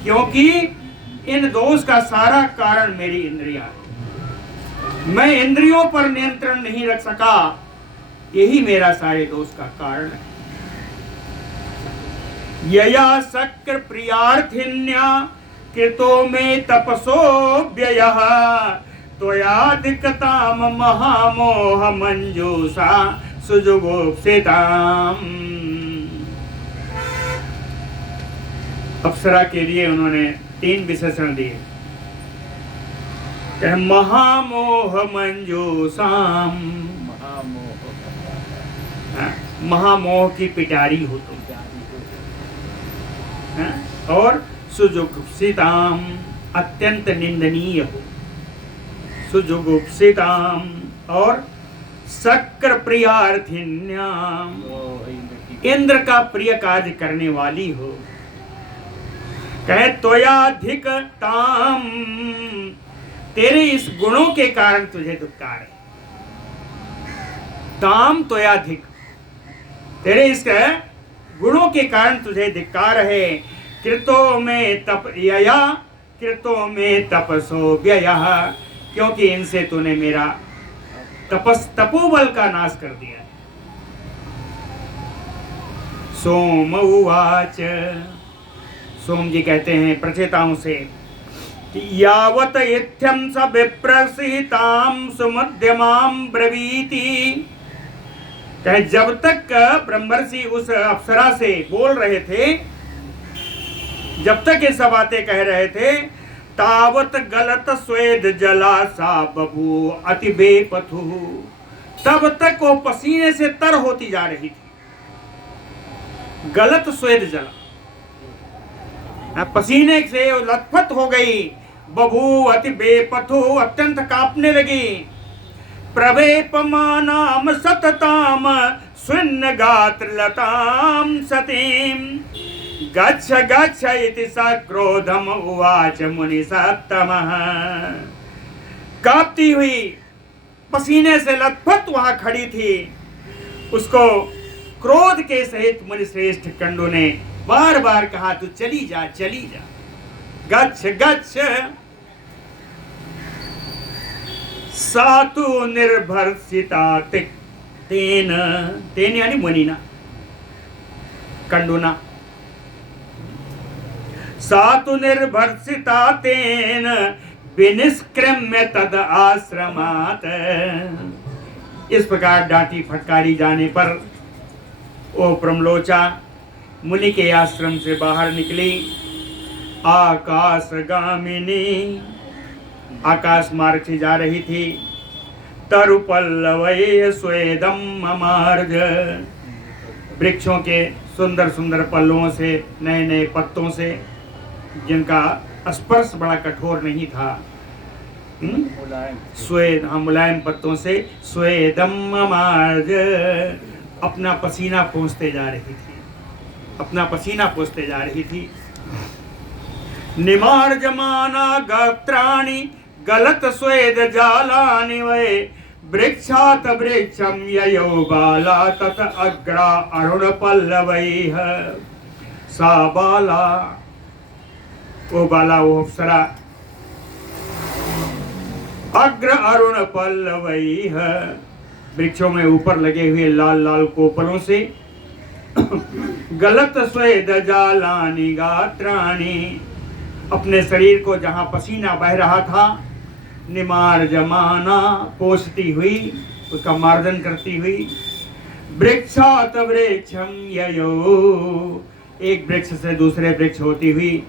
क्योंकि इन दोष का सारा कारण मेरी इंद्रियां है। मैं इंद्रियों पर नियंत्रण नहीं रख सका, यही मेरा सारे दोष का कारण है। यया शक्र प्रियार्थिन्या कृतो में तपसो व्ययः, त्वयाधिकताम महामोह मंजूषा सुजुगुप्सिताम। अप्सरा के लिए उन्होंने 3 विशेषण दिए। महामोह मंजूषाम, महामोह की पिटारी हो तुम, और सुजुगुप्सिताम, अत्यंत निंदनीय हो। सुजुगुप्सिताम, और शक्र प्रियार्थिन्याम, इंद्र का प्रिय कार्य करने वाली हो। कहे त्वयाधिक ताम, तेरे इस गुणों के कारण तुझे धिक्कार है। ताम त्वयाधिक, तेरे इस गुणों के कारण तुझे धिक्कार है। कृतो में तप यया, कृतो में तपसो व्ययः, क्योंकि इनसे तूने मेरा तपोबल का नाश कर दिया। सोम उवाच, सोम जी कहते हैं प्रचेताओं से, यावत इत्थं स विप्रसीतां सुमध्यमां ब्रवीति, कहे जब तक ब्रह्मर्षि उस अप्सरा से बोल रहे थे, जब तक ये सब बातें कह रहे थे, तावत गलत स्वेद जला सा बभू अति बेपथु, तब तक वो पसीने से तर होती जा रही थी। गलत स्वेद जला, पसीने से लथपथ हो गई। बभू अति बेपथु, अत्यंत कांपने लगी। प्रवेपमानाम सतताम स्विन्न गात्र लताम सतीम, गच्छ गच्छ इति सक्रोधम उवाच मुनि सत्तमः। कांपती हुई, पसीने से लथपथ वहां खड़ी थी, उसको क्रोध के सहित मुनि श्रेष्ठ कंडू ने बार बार कहा, तू चली जा चली जा, गच्छ गच्छ। सातु निर्भर्सिता तेन, तेन यानी मुनिना, कंडूना। सातु निर्भर्सिता तेन विनिष्क्रम्य तद आश्रमात्। इस प्रकार डांटी फटकारी जाने पर वो प्रमलोचा मुनि के आश्रम से बाहर निकली। आकाशगामिनी, आकाश मार्ग से जा रही थी। तरुपल्लवै स्वेदम ममार्ग, वृक्षों के सुंदर सुंदर पल्लवों से, नए नए पत्तों से जिनका स्पर्श बड़ा कठोर नहीं था। स्वेद, हाँ, मुलायम पत्तों से स्वेदम ममार्ज, अपना पसीना पोंछते जा रही थी, अपना पसीना पोंछते जा रही थी। निमार्जमाना गात्राणि गलत स्वेद जालानि वै वृक्षात वृक्षम ययो बाला तत अग्रा अरुण पल्लवैः। सा बाला, वो बाला, वो अप्सरा, अग्र अरुण पल्लवैः, वृक्षों में ऊपर लगे हुए लाल लाल कोपलों से, गलत स्वेद जालानि गात्राणि, अपने शरीर को जहां पसीना बह रहा था, निमार्जमाना, पोंछती हुई, उसका मार्जन करती हुई, वृक्षात वृक्षम ययो, एक वृक्ष से दूसरे वृक्ष होती हुई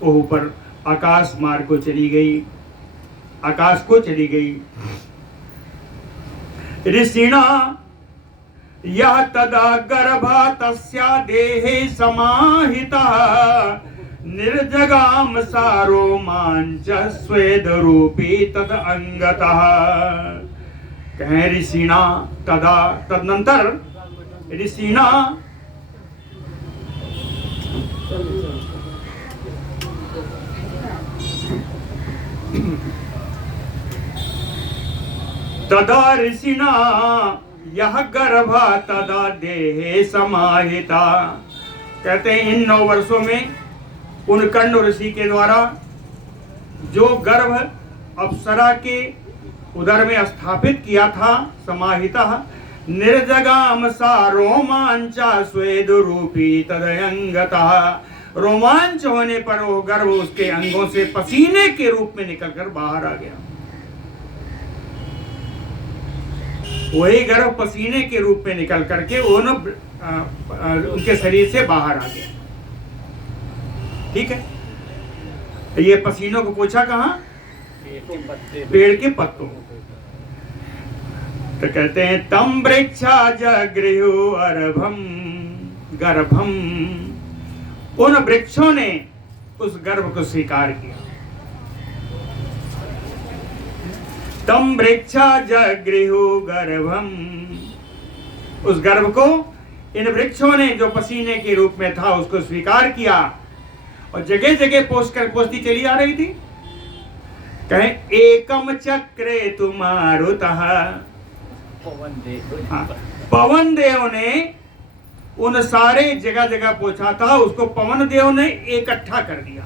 वो ऊपर आकाश मार्ग को चली गई, आकाश को चली गई। ऋषिणा यह तदा गर्भा तस्या देहे समाहिता निर्जगाम सारो मांच स्वेद रूपी तद अंगतः। कहें ऋषिणा तदा, तदनंतर ऋषिणा, तदा ऋषिणा यह गर्भा तदा देहे समाहिता। कहते हैं इन 9 वर्षों में उन कर्ण ऋषि के द्वारा जो गर्भ अप्सरा के उदर में स्थापित किया था, समाहिता, निर्जगाम सा रोमांचा स्वेद रूपी तदयंगतः, रोमांच होने पर वो गर्भ उसके अंगों से पसीने के रूप में निकलकर बाहर आ गया। वही गर्भ पसीने के रूप में निकल करके वो उनके शरीर से बाहर आ गया। ठीक है, ये पसीनों को पोछा कहाँ? पेड़ के पत्तों। तो कहते हैं तम वृक्षा जगृहु अर्भम गर्भम, उन वृक्षों ने उस गर्भ को स्वीकार किया। तम वृक्षा जगृहु गर्भम, उस गर्भ को इन वृक्षों ने जो पसीने के रूप में था उसको स्वीकार किया और जगह जगह पोषती चली आ रही थी। कहें एकम चक्रे तुमारुतः, पवन देव ने उन सारे जगह जगह पहुंचा था, उसको पवन देव ने इकट्ठा कर दिया।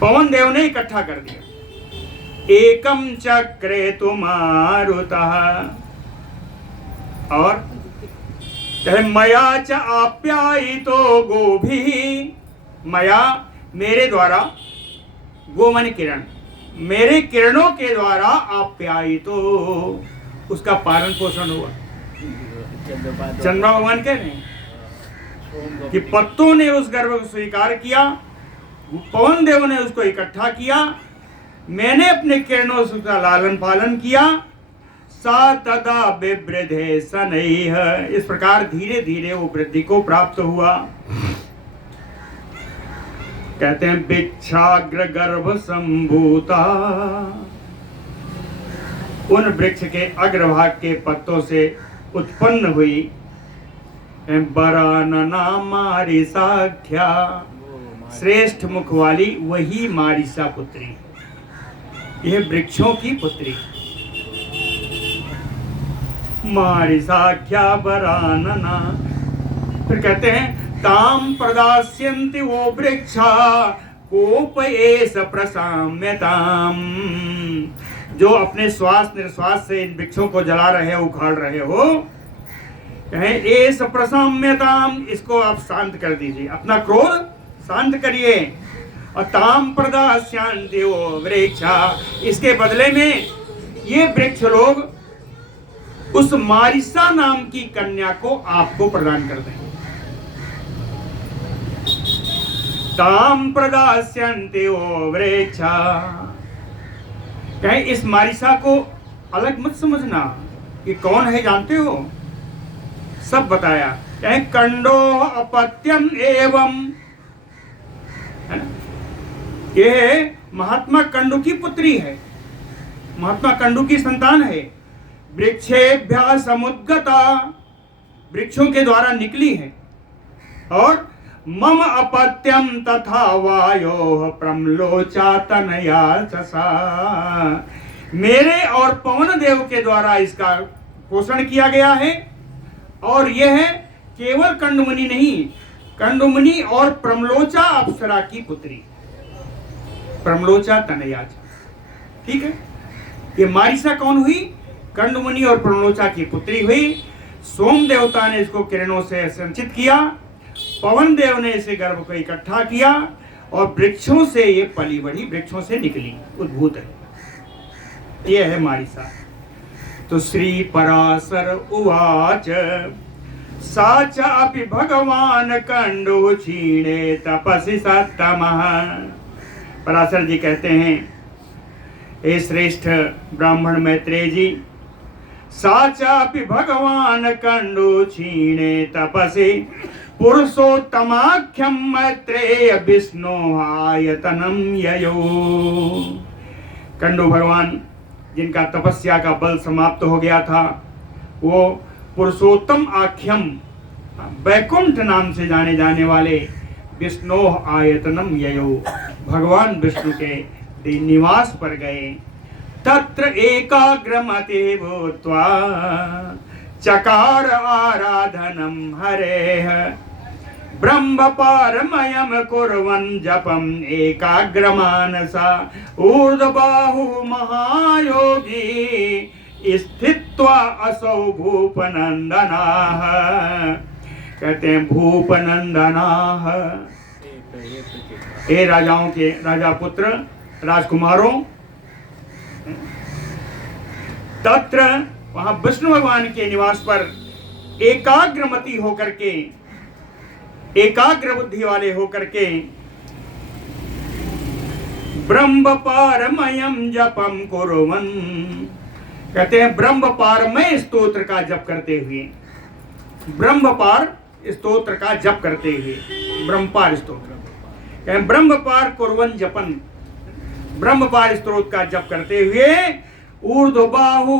पवन देव ने इकट्ठा कर दिया। एकम चक्रे तुमारुतः, और मया च आप्यायितो गोभिः, मया मेरे द्वारा, गो माने किरण, मेरे किरणों के द्वारा आप्यायितो, उसका पालन पोषण हुआ। चंद्रमा भगवान कह रहे हैं कि पत्तों ने उस गर्भ को स्वीकार किया, पवन देव ने उसको इकट्ठा किया, मैंने अपने किरणों से उसका लालन पालन किया। सा तदा विवृधे शनैः, इस प्रकार धीरे धीरे वो वृद्धि को प्राप्त हुआ। कहते हैं वृक्षाग्र गर्भ संभूता, उन वृक्ष के अग्रभाग के पत्तों से उत्पन्न हुई बरानना मारिसाख्या, श्रेष्ठ मुख वाली वही मारिसा पुत्री, यह वृक्षों की पुत्री मारिसाख्या बरानना। फिर कहते हैं ताम प्रदास्यन्ति वो वृक्षा कोपयेस प्रसाम्यताम, जो अपने श्वास निर्श्वास से इन वृक्षों को जला रहे हो, उखाड़ रहे हो, कहें एस प्रसाम्यताम, इसको आप शांत कर दीजिए, अपना क्रोध शांत करिए। और ताम प्रदास्यन्ति वो वृक्षा, इसके बदले में ये वृक्ष लोग उस मारिसा नाम की कन्या को आपको प्रदान कर देंगे। ताम प्रदास्यन्ते वो वृक्षा, कहें इस मारिसा को अलग मत समझना, ये कौन है जानते हो? सब बताया। कहें कंडो अपत्यम एवं यह महात्मा कंडू की पुत्री है, महात्मा कंडू की संतान है। वृक्षेभ्यः समुद्गता, वृक्षों के द्वारा निकली है। और मम अपत्यम तथा वायो प्रमलोचा तनया ससा, मेरे और पवन देव के द्वारा इसका पोषण किया गया है। और यह केवल कंडुमणि नहीं, कंडुमणि और प्रमलोचा अप्सरा की पुत्री, प्रमलोचा तनया। ठीक है, ये मारिसा कौन हुई? कंडुमणि और प्रमलोचा की पुत्री हुई। सोम देवता ने इसको किरणों से संचित किया, पवन देव ने इसे गर्भ को इकट्ठा किया और वृक्षों से ये पली बढ़ी, वृक्षों से निकली, उद्भूत है। यह है मारिसा। तो श्री पराशर उवाच सा चापि भगवान कंडो क्षीणे तपसि सत्तमः। पराशर जी कहते हैं, हे श्रेष्ठ ब्राह्मण मैत्रेय जी, सा चापि भगवान कंडो क्षीणे तपसि पुरुषोत्तमाख्यम मैत्रेय विष्णु आयतनम ययो। कंडो भगवान जिनका तपस्या का बल समाप्त हो गया था, वो पुरुषोत्तम आख्यम वैकुंठ नाम से जाने जाने वाले विष्णु आयतनम ययो, भगवान विष्णु के निवास पर गए। तत्र एकाग्रमते भूत्वा चकार आराधनम हरेः ब्रह्मपारमयम् कुर्वन् जपम् एकाग्रमानसा ऊर्ध्वबाहु महायोगी स्थित्वा असौ भूपनंदनाः। कहते हैं भूपनंदनाः, हे राजाओं के राजा पुत्र, राजकुमारों। तत्र वहां विष्णु भगवान के निवास पर एकाग्रमति होकर के, एकाग्र बुद्धि वाले होकर के ब्रह्म पारमयम जपम कुर्वन्, कहते हैं ब्रह्म पारमय स्तोत्र का जप करते हुए, ब्रह्म पार स्तोत्र का जप करते हुए, ब्रह्मपार स्तोत्र, कहते ब्रह्म पार कुर्वन् जपन, ब्रह्म पार स्तोत्र का जप करते हुए ऊर्ध्वबाहु,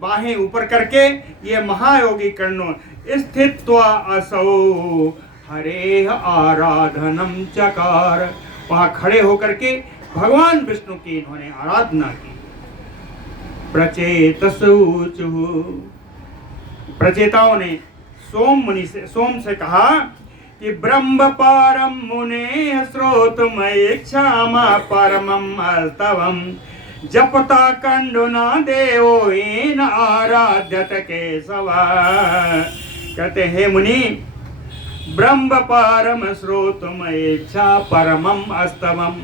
बाहें ऊपर करके, ये महायोगी कर्णो स्थित्वा असौ हरे आराधनम चकार, वहां खड़े होकर के भगवान विष्णु की इन्होंने आराधना की। प्रचेतसूचु, प्रचेताओं ने सोम से कहा कि ब्रह्म पारम मुने श्रोतुमय क्षमा परमं अस्तवम जपता कंडुना देवो येन आराध्यत केशवा। कहते हैं मुनि, ब्रह्म पारम श्रोतुमय इच्छा परमं अस्तवम,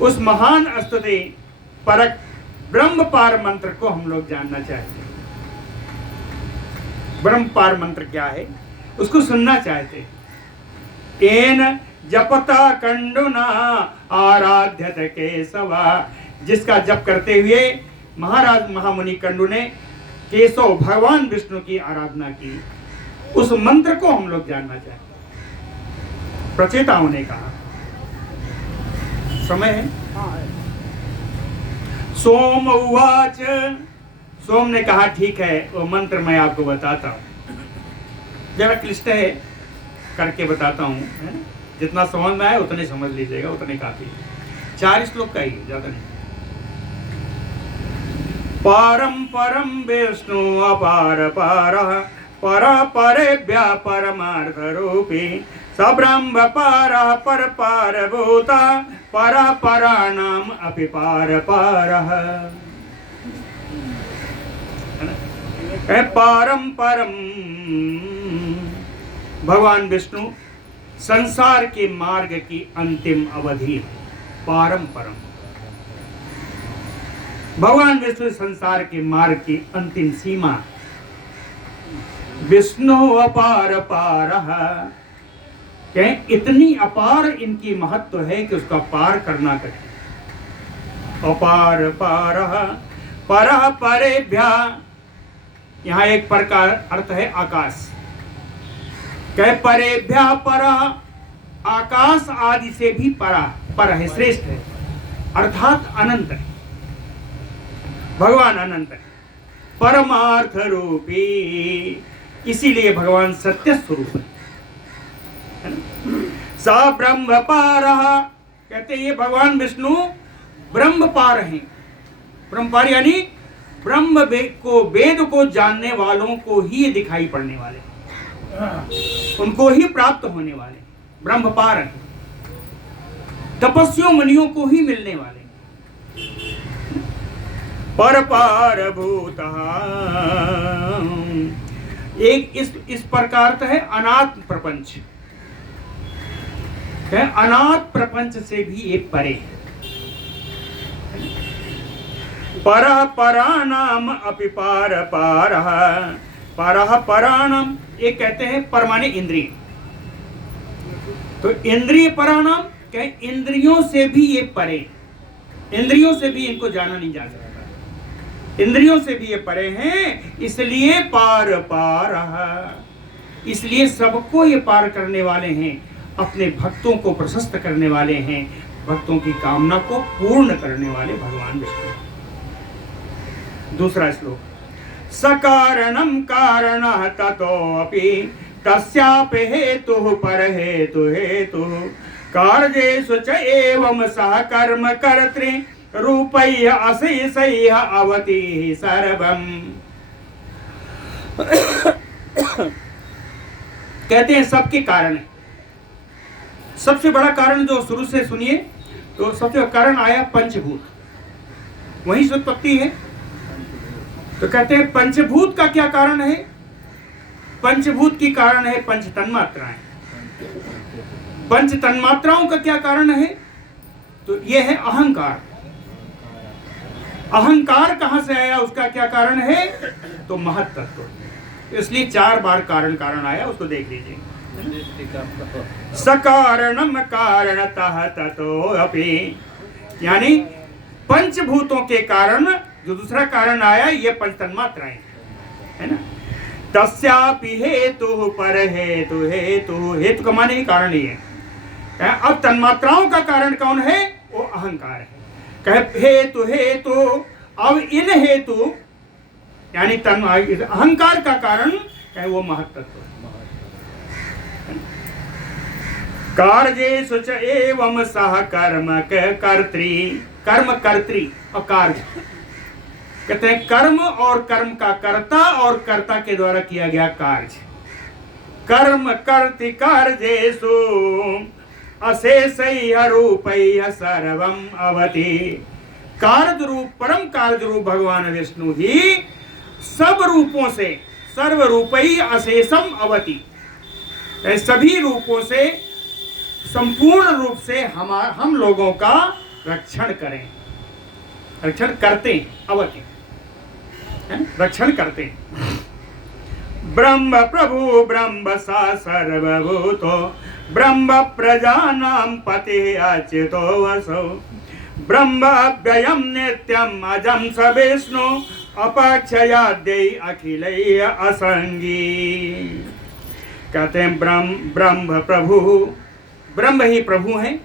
उस महान स्तुति परक ब्रह्म पार मंत्र को हम लोग जानना चाहते हैं। ब्रह्म पार मंत्र क्या है, उसको सुनना चाहते हैं। येन जपता कंडुना आराध्यत केशवा, जिसका जप करते हुए महाराज महामुनि कंडु ने केशव भगवान विष्णु की आराधना की, उस मंत्र को हम लोग जानना चाहते हैं। प्रचेताओं ने कहा, समय है? सोम उवाच, सोम ने कहा ठीक है, वो मंत्र मैं आपको बताता हूं, जरा क्लिष्ट है, करके बताता हूं, है ना? जितना समझ में आए उतने समझ लीजिएगा, उतने काफी। 4 श्लोक का ही, ज्यादा नहीं। पारम परम विष्णु अपार पारः परा परेभ्य परमार्थ रूपी सब्रह्म पारः पर पारभूता परा पराणाम अपि पार पारः। पारम परम, भगवान विष्णु संसार के मार्ग की अंतिम अवधि, पारम परम, भगवान विष्णु संसार के मार्ग की अंतिम सीमा। विष्णु अपार पारः, कहें इतनी अपार इनकी महत्व है कि उसका पार करना कठिन। अपार पारः परः परेभ्य, यहाँ एक पर का अर्थ है आकाश, कहे परेभ्य परः, आकाश आदि से भी परा, पर है, श्रेष्ठ है, अर्थात अनंत है। भगवान अनंत है, परमार्थ रूपी, इसीलिए भगवान सत्य स्वरूप है ना? सा ब्रह्म पारः, कहते हैं ये भगवान विष्णु ब्रह्म पार हैं। ब्रह्म पार यानी ब्रह्म वेद को जानने वालों को ही दिखाई पड़ने वाले, उनको ही प्राप्त होने वाले ब्रह्म पार हैं। तपस्वियों मुनियों को ही मिलने वाले पर पार भूतः। एक इस प्रकार है अनात्म प्रपंच, अनाथ प्रपंच से भी एक परे है। परः पराणाम अपि पार पारः, परः पराणाम ये कहते हैं पर माने इंद्रिय, तो इंद्रिय पराणाम क्या, इंद्रियों से भी ये परे, इंद्रियों से भी इनको जाना नहीं जा सकता, इंद्रियों से भी ये परे हैं, इसलिए पार पारः, इसलिए सबको ये पार करने वाले हैं, अपने भक्तों को प्रशस्त करने वाले हैं, भक्तों की कामना को पूर्ण करने वाले भगवान विष्णु। दूसरा श्लोक, सकारणम कारणः ततोऽपि तस्यापि हेतुः परहेतुः कार्येषु च एवं सह कर्म कर्तृ रूपैः अशेषैः अवति सर्वम्। कहते हैं सबके कारण है, सबसे बड़ा कारण जो शुरू से सुनिए तो सबसे कारण आया पंचभूत, वहीं से उत्पत्ति है। तो कहते हैं पंचभूत का क्या कारण है, पंचभूत की कारण है पंच तन्मात्राएं। पंच तन्मात्राओं का क्या कारण है, तो यह है अहंकार। अहंकार कहां से आया, उसका क्या कारण है, तो महत्तत्व। इसलिए 4 बार कारण कारण आया, उसको देख लीजिए। सकारणम कारणतः ततोऽपि, यानी पंचभूतों के कारण जो दूसरा कारण आया ये पंच तन्मात्राएं है ना। तस्यापि हेतुः परहेतुः, हेतु का माने ही कारण ही है। अब तन्मात्राओं का कारण कौन है, वो अहंकार है। कहे हेतु हेतु, अब इन हेतु यानी अहंकार का कारण कहे वो महत्तत्व। कार्येषु च एवं सह कर्म कर्त्री, कर्म कर्त्री और कार्य, कहते हैं कर्म और कर्म का कर्ता और कर्ता के द्वारा किया गया कार्य। कर्म कर्ति कार्येषु अशेषैः रूपैः सर्वम् अवति। कार्य रूप परम कार्य रूप भगवान विष्णु ही सब रूपों से, सर्व रूपैः अशेषम अवति, सभी रूपों से संपूर्ण रूप से हम लोगों का रक्षण करें, रक्षण करते हैं, अवति रक्षण करते हैं। ब्रह्म प्रभु ब्रह्म सा सर्वभूतो ब्रह्म प्रजानां पतिः अच्युतो वसो ब्रह्म अव्ययं नित्यं अजं स विष्णु अपक्षयाद्यै अखिलैः असंगी। कहते हैं ब्रह्म प्रभु, ब्रह्म ही प्रभु हैं।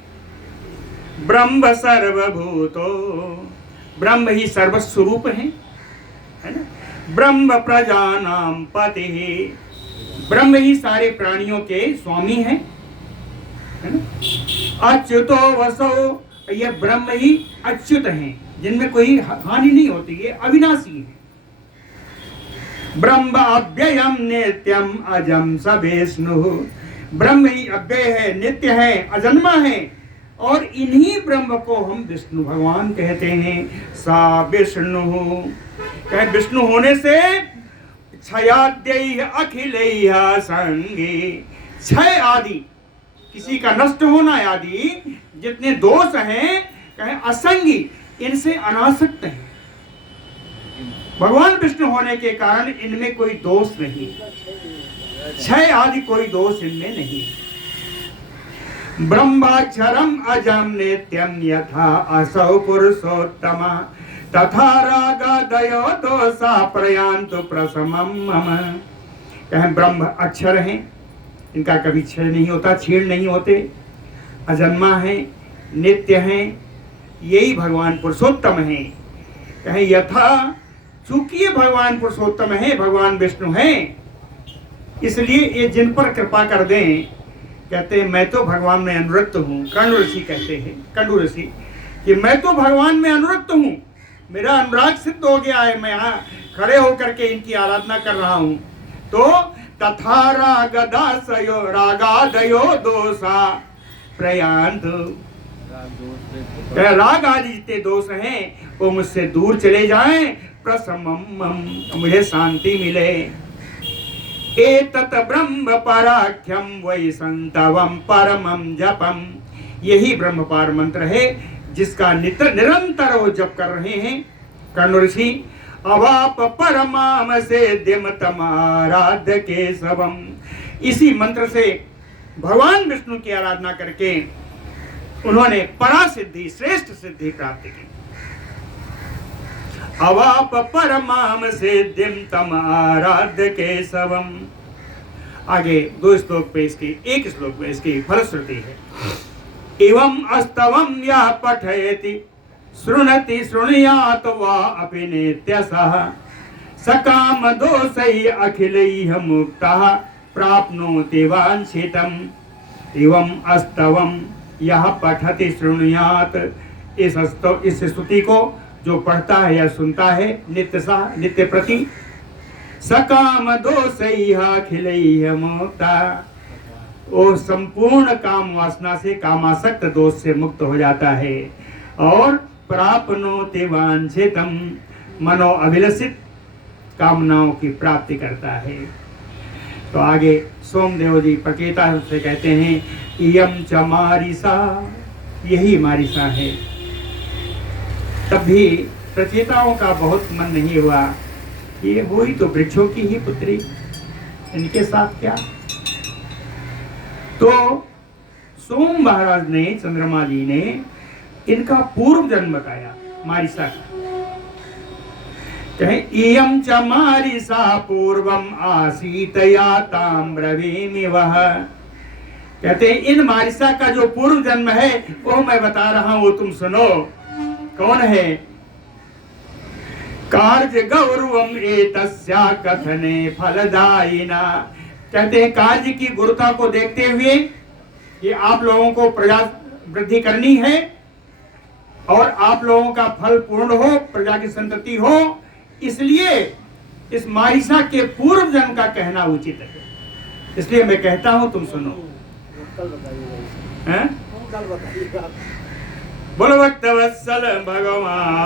ब्रह्म सर्वभूतो, ब्रह्म ही सर्वस्वरूप हैं, है ना। ब्रह्म प्रजानां पतिः, ब्रह्म ही सारे प्राणियों के स्वामी हैं, है ना। अच्युतो वसो, ये ब्रह्म ही अच्युत हैं, जिनमें कोई हानि नहीं होती, ये अविनाशी है। ब्रह्म अव्ययम नित्यम अजम स विष्णु, ब्रह्म ही अव्यय है, नित्य है, अजन्मा है, और इन्हीं ब्रह्म को हम विष्णु भगवान कहते हैं। सा विष्णु, कहे विष्णु होने से क्षयाद्यैः अखिलैः संगी, क्षय आदि, किसी का नष्ट होना आदि जितने दोष हैं कहे असंगी, इनसे अनासक्त हैं। भगवान विष्णु होने के कारण इनमें कोई दोष नहीं, क्षय आदि कोई दोष इनमें नहीं। ब्रह्माक्षरम अजम नित्यम यथा असौ पुरुषोत्तम तथा रागादयो दोषा प्रयान्तु प्रशमं मम। कहें ब्रह्म अक्षर हैं, इनका कभी क्षय नहीं होता, छीण नहीं होते, अजन्मा है, नित्य हैं, यही भगवान पुरुषोत्तम हैं। कहें यथा, चूंकि ये भगवान पुरुषोत्तम है, भगवान विष्णु हैं, इसलिए ये जिन पर कृपा कर दें, कहते हैं मैं तो भगवान में अनुरक्त हूँ। कण्व ऋषि कहते हैं, कंडू ऋषि, कि मैं तो भगवान में अनुरक्त हूँ, मेरा अनुराग सिद्ध हो गया है, मैं यहाँ खड़े होकर के इनकी आराधना कर रहा हूँ। तो तथा रागदासयो रागादयो दोषा प्रयांत, राग आदि जितने दोष हैं वो मुझसे दूर चले जाएं, प्रसमम, मुझे शांति मिले। एतत् ब्रह्म पराख्यम वै संतवम परमम जपम, यही ब्रह्म पार मंत्र है जिसका निरंतर वो जप कर रहे हैं कण्व ऋषि। अवाप परमाम से दिम तमाराध्य के सबम, इसी मंत्र से भगवान विष्णु की आराधना करके उन्होंने परा सिद्धि, श्रेष्ठ सिद्धि प्राप्त की। अवाप परमाम सिद्धिम तम आराध्य केशवम। आगे 2 श्लोक पे इसकी, 1 श्लोक में इसकी फलश्रुति है। एवं अस्तवम या पठयति शृणति शृणुयात वा अपि नित्यसः, सकाम दोषै अखिलैः मुक्तः प्राप्नोति वांछितम्। एवं अस्तवम यह पठति शृणुयात, इस स्तुति को जो पढ़ता है या सुनता है नित्यशः, नित्य प्रति, सकाम दोषैः अखिलैः मुक्ता, वो संपूर्ण काम वासना से, कामासक्त दोष से मुक्त हो जाता है। और प्राप्नोति वांछितम, मनो अभिलषित कामनाओं की प्राप्ति करता है। तो आगे सोमदेव जी प्रकेता से कहते हैं, इयम च मारिसा, यही मारिसा है। तब भी प्रचेताओं का बहुत मन नहीं हुआ, ये हुई तो वृक्षों की ही पुत्री, इनके साथ क्या। तो सोम महाराज ने, चंद्रमा जी ने इनका पूर्व जन्म बताया मारिसा का। कहें इयम च मारिसा पूर्वम आसीत या ताम ब्रवीमि वह, कहते हैं इन मारिसा का जो पूर्व जन्म है वो मैं बता रहा हूं, वो तुम सुनो। कौन है? कार्य गौरवम एतस्या कथने फलदायिना, कहते हैं कार्य की गुरुता को देखते हुए कि आप लोगों को प्रजा वृद्धि करनी है और आप लोगों का फल पूर्ण हो, प्रजा की संतति हो, इसलिए इस मारिसा के पूर्व जन्म का कहना उचित है। इसलिए मैं कहता हूं तुम सुनो। बोलो भक्त वत्सल भगवान।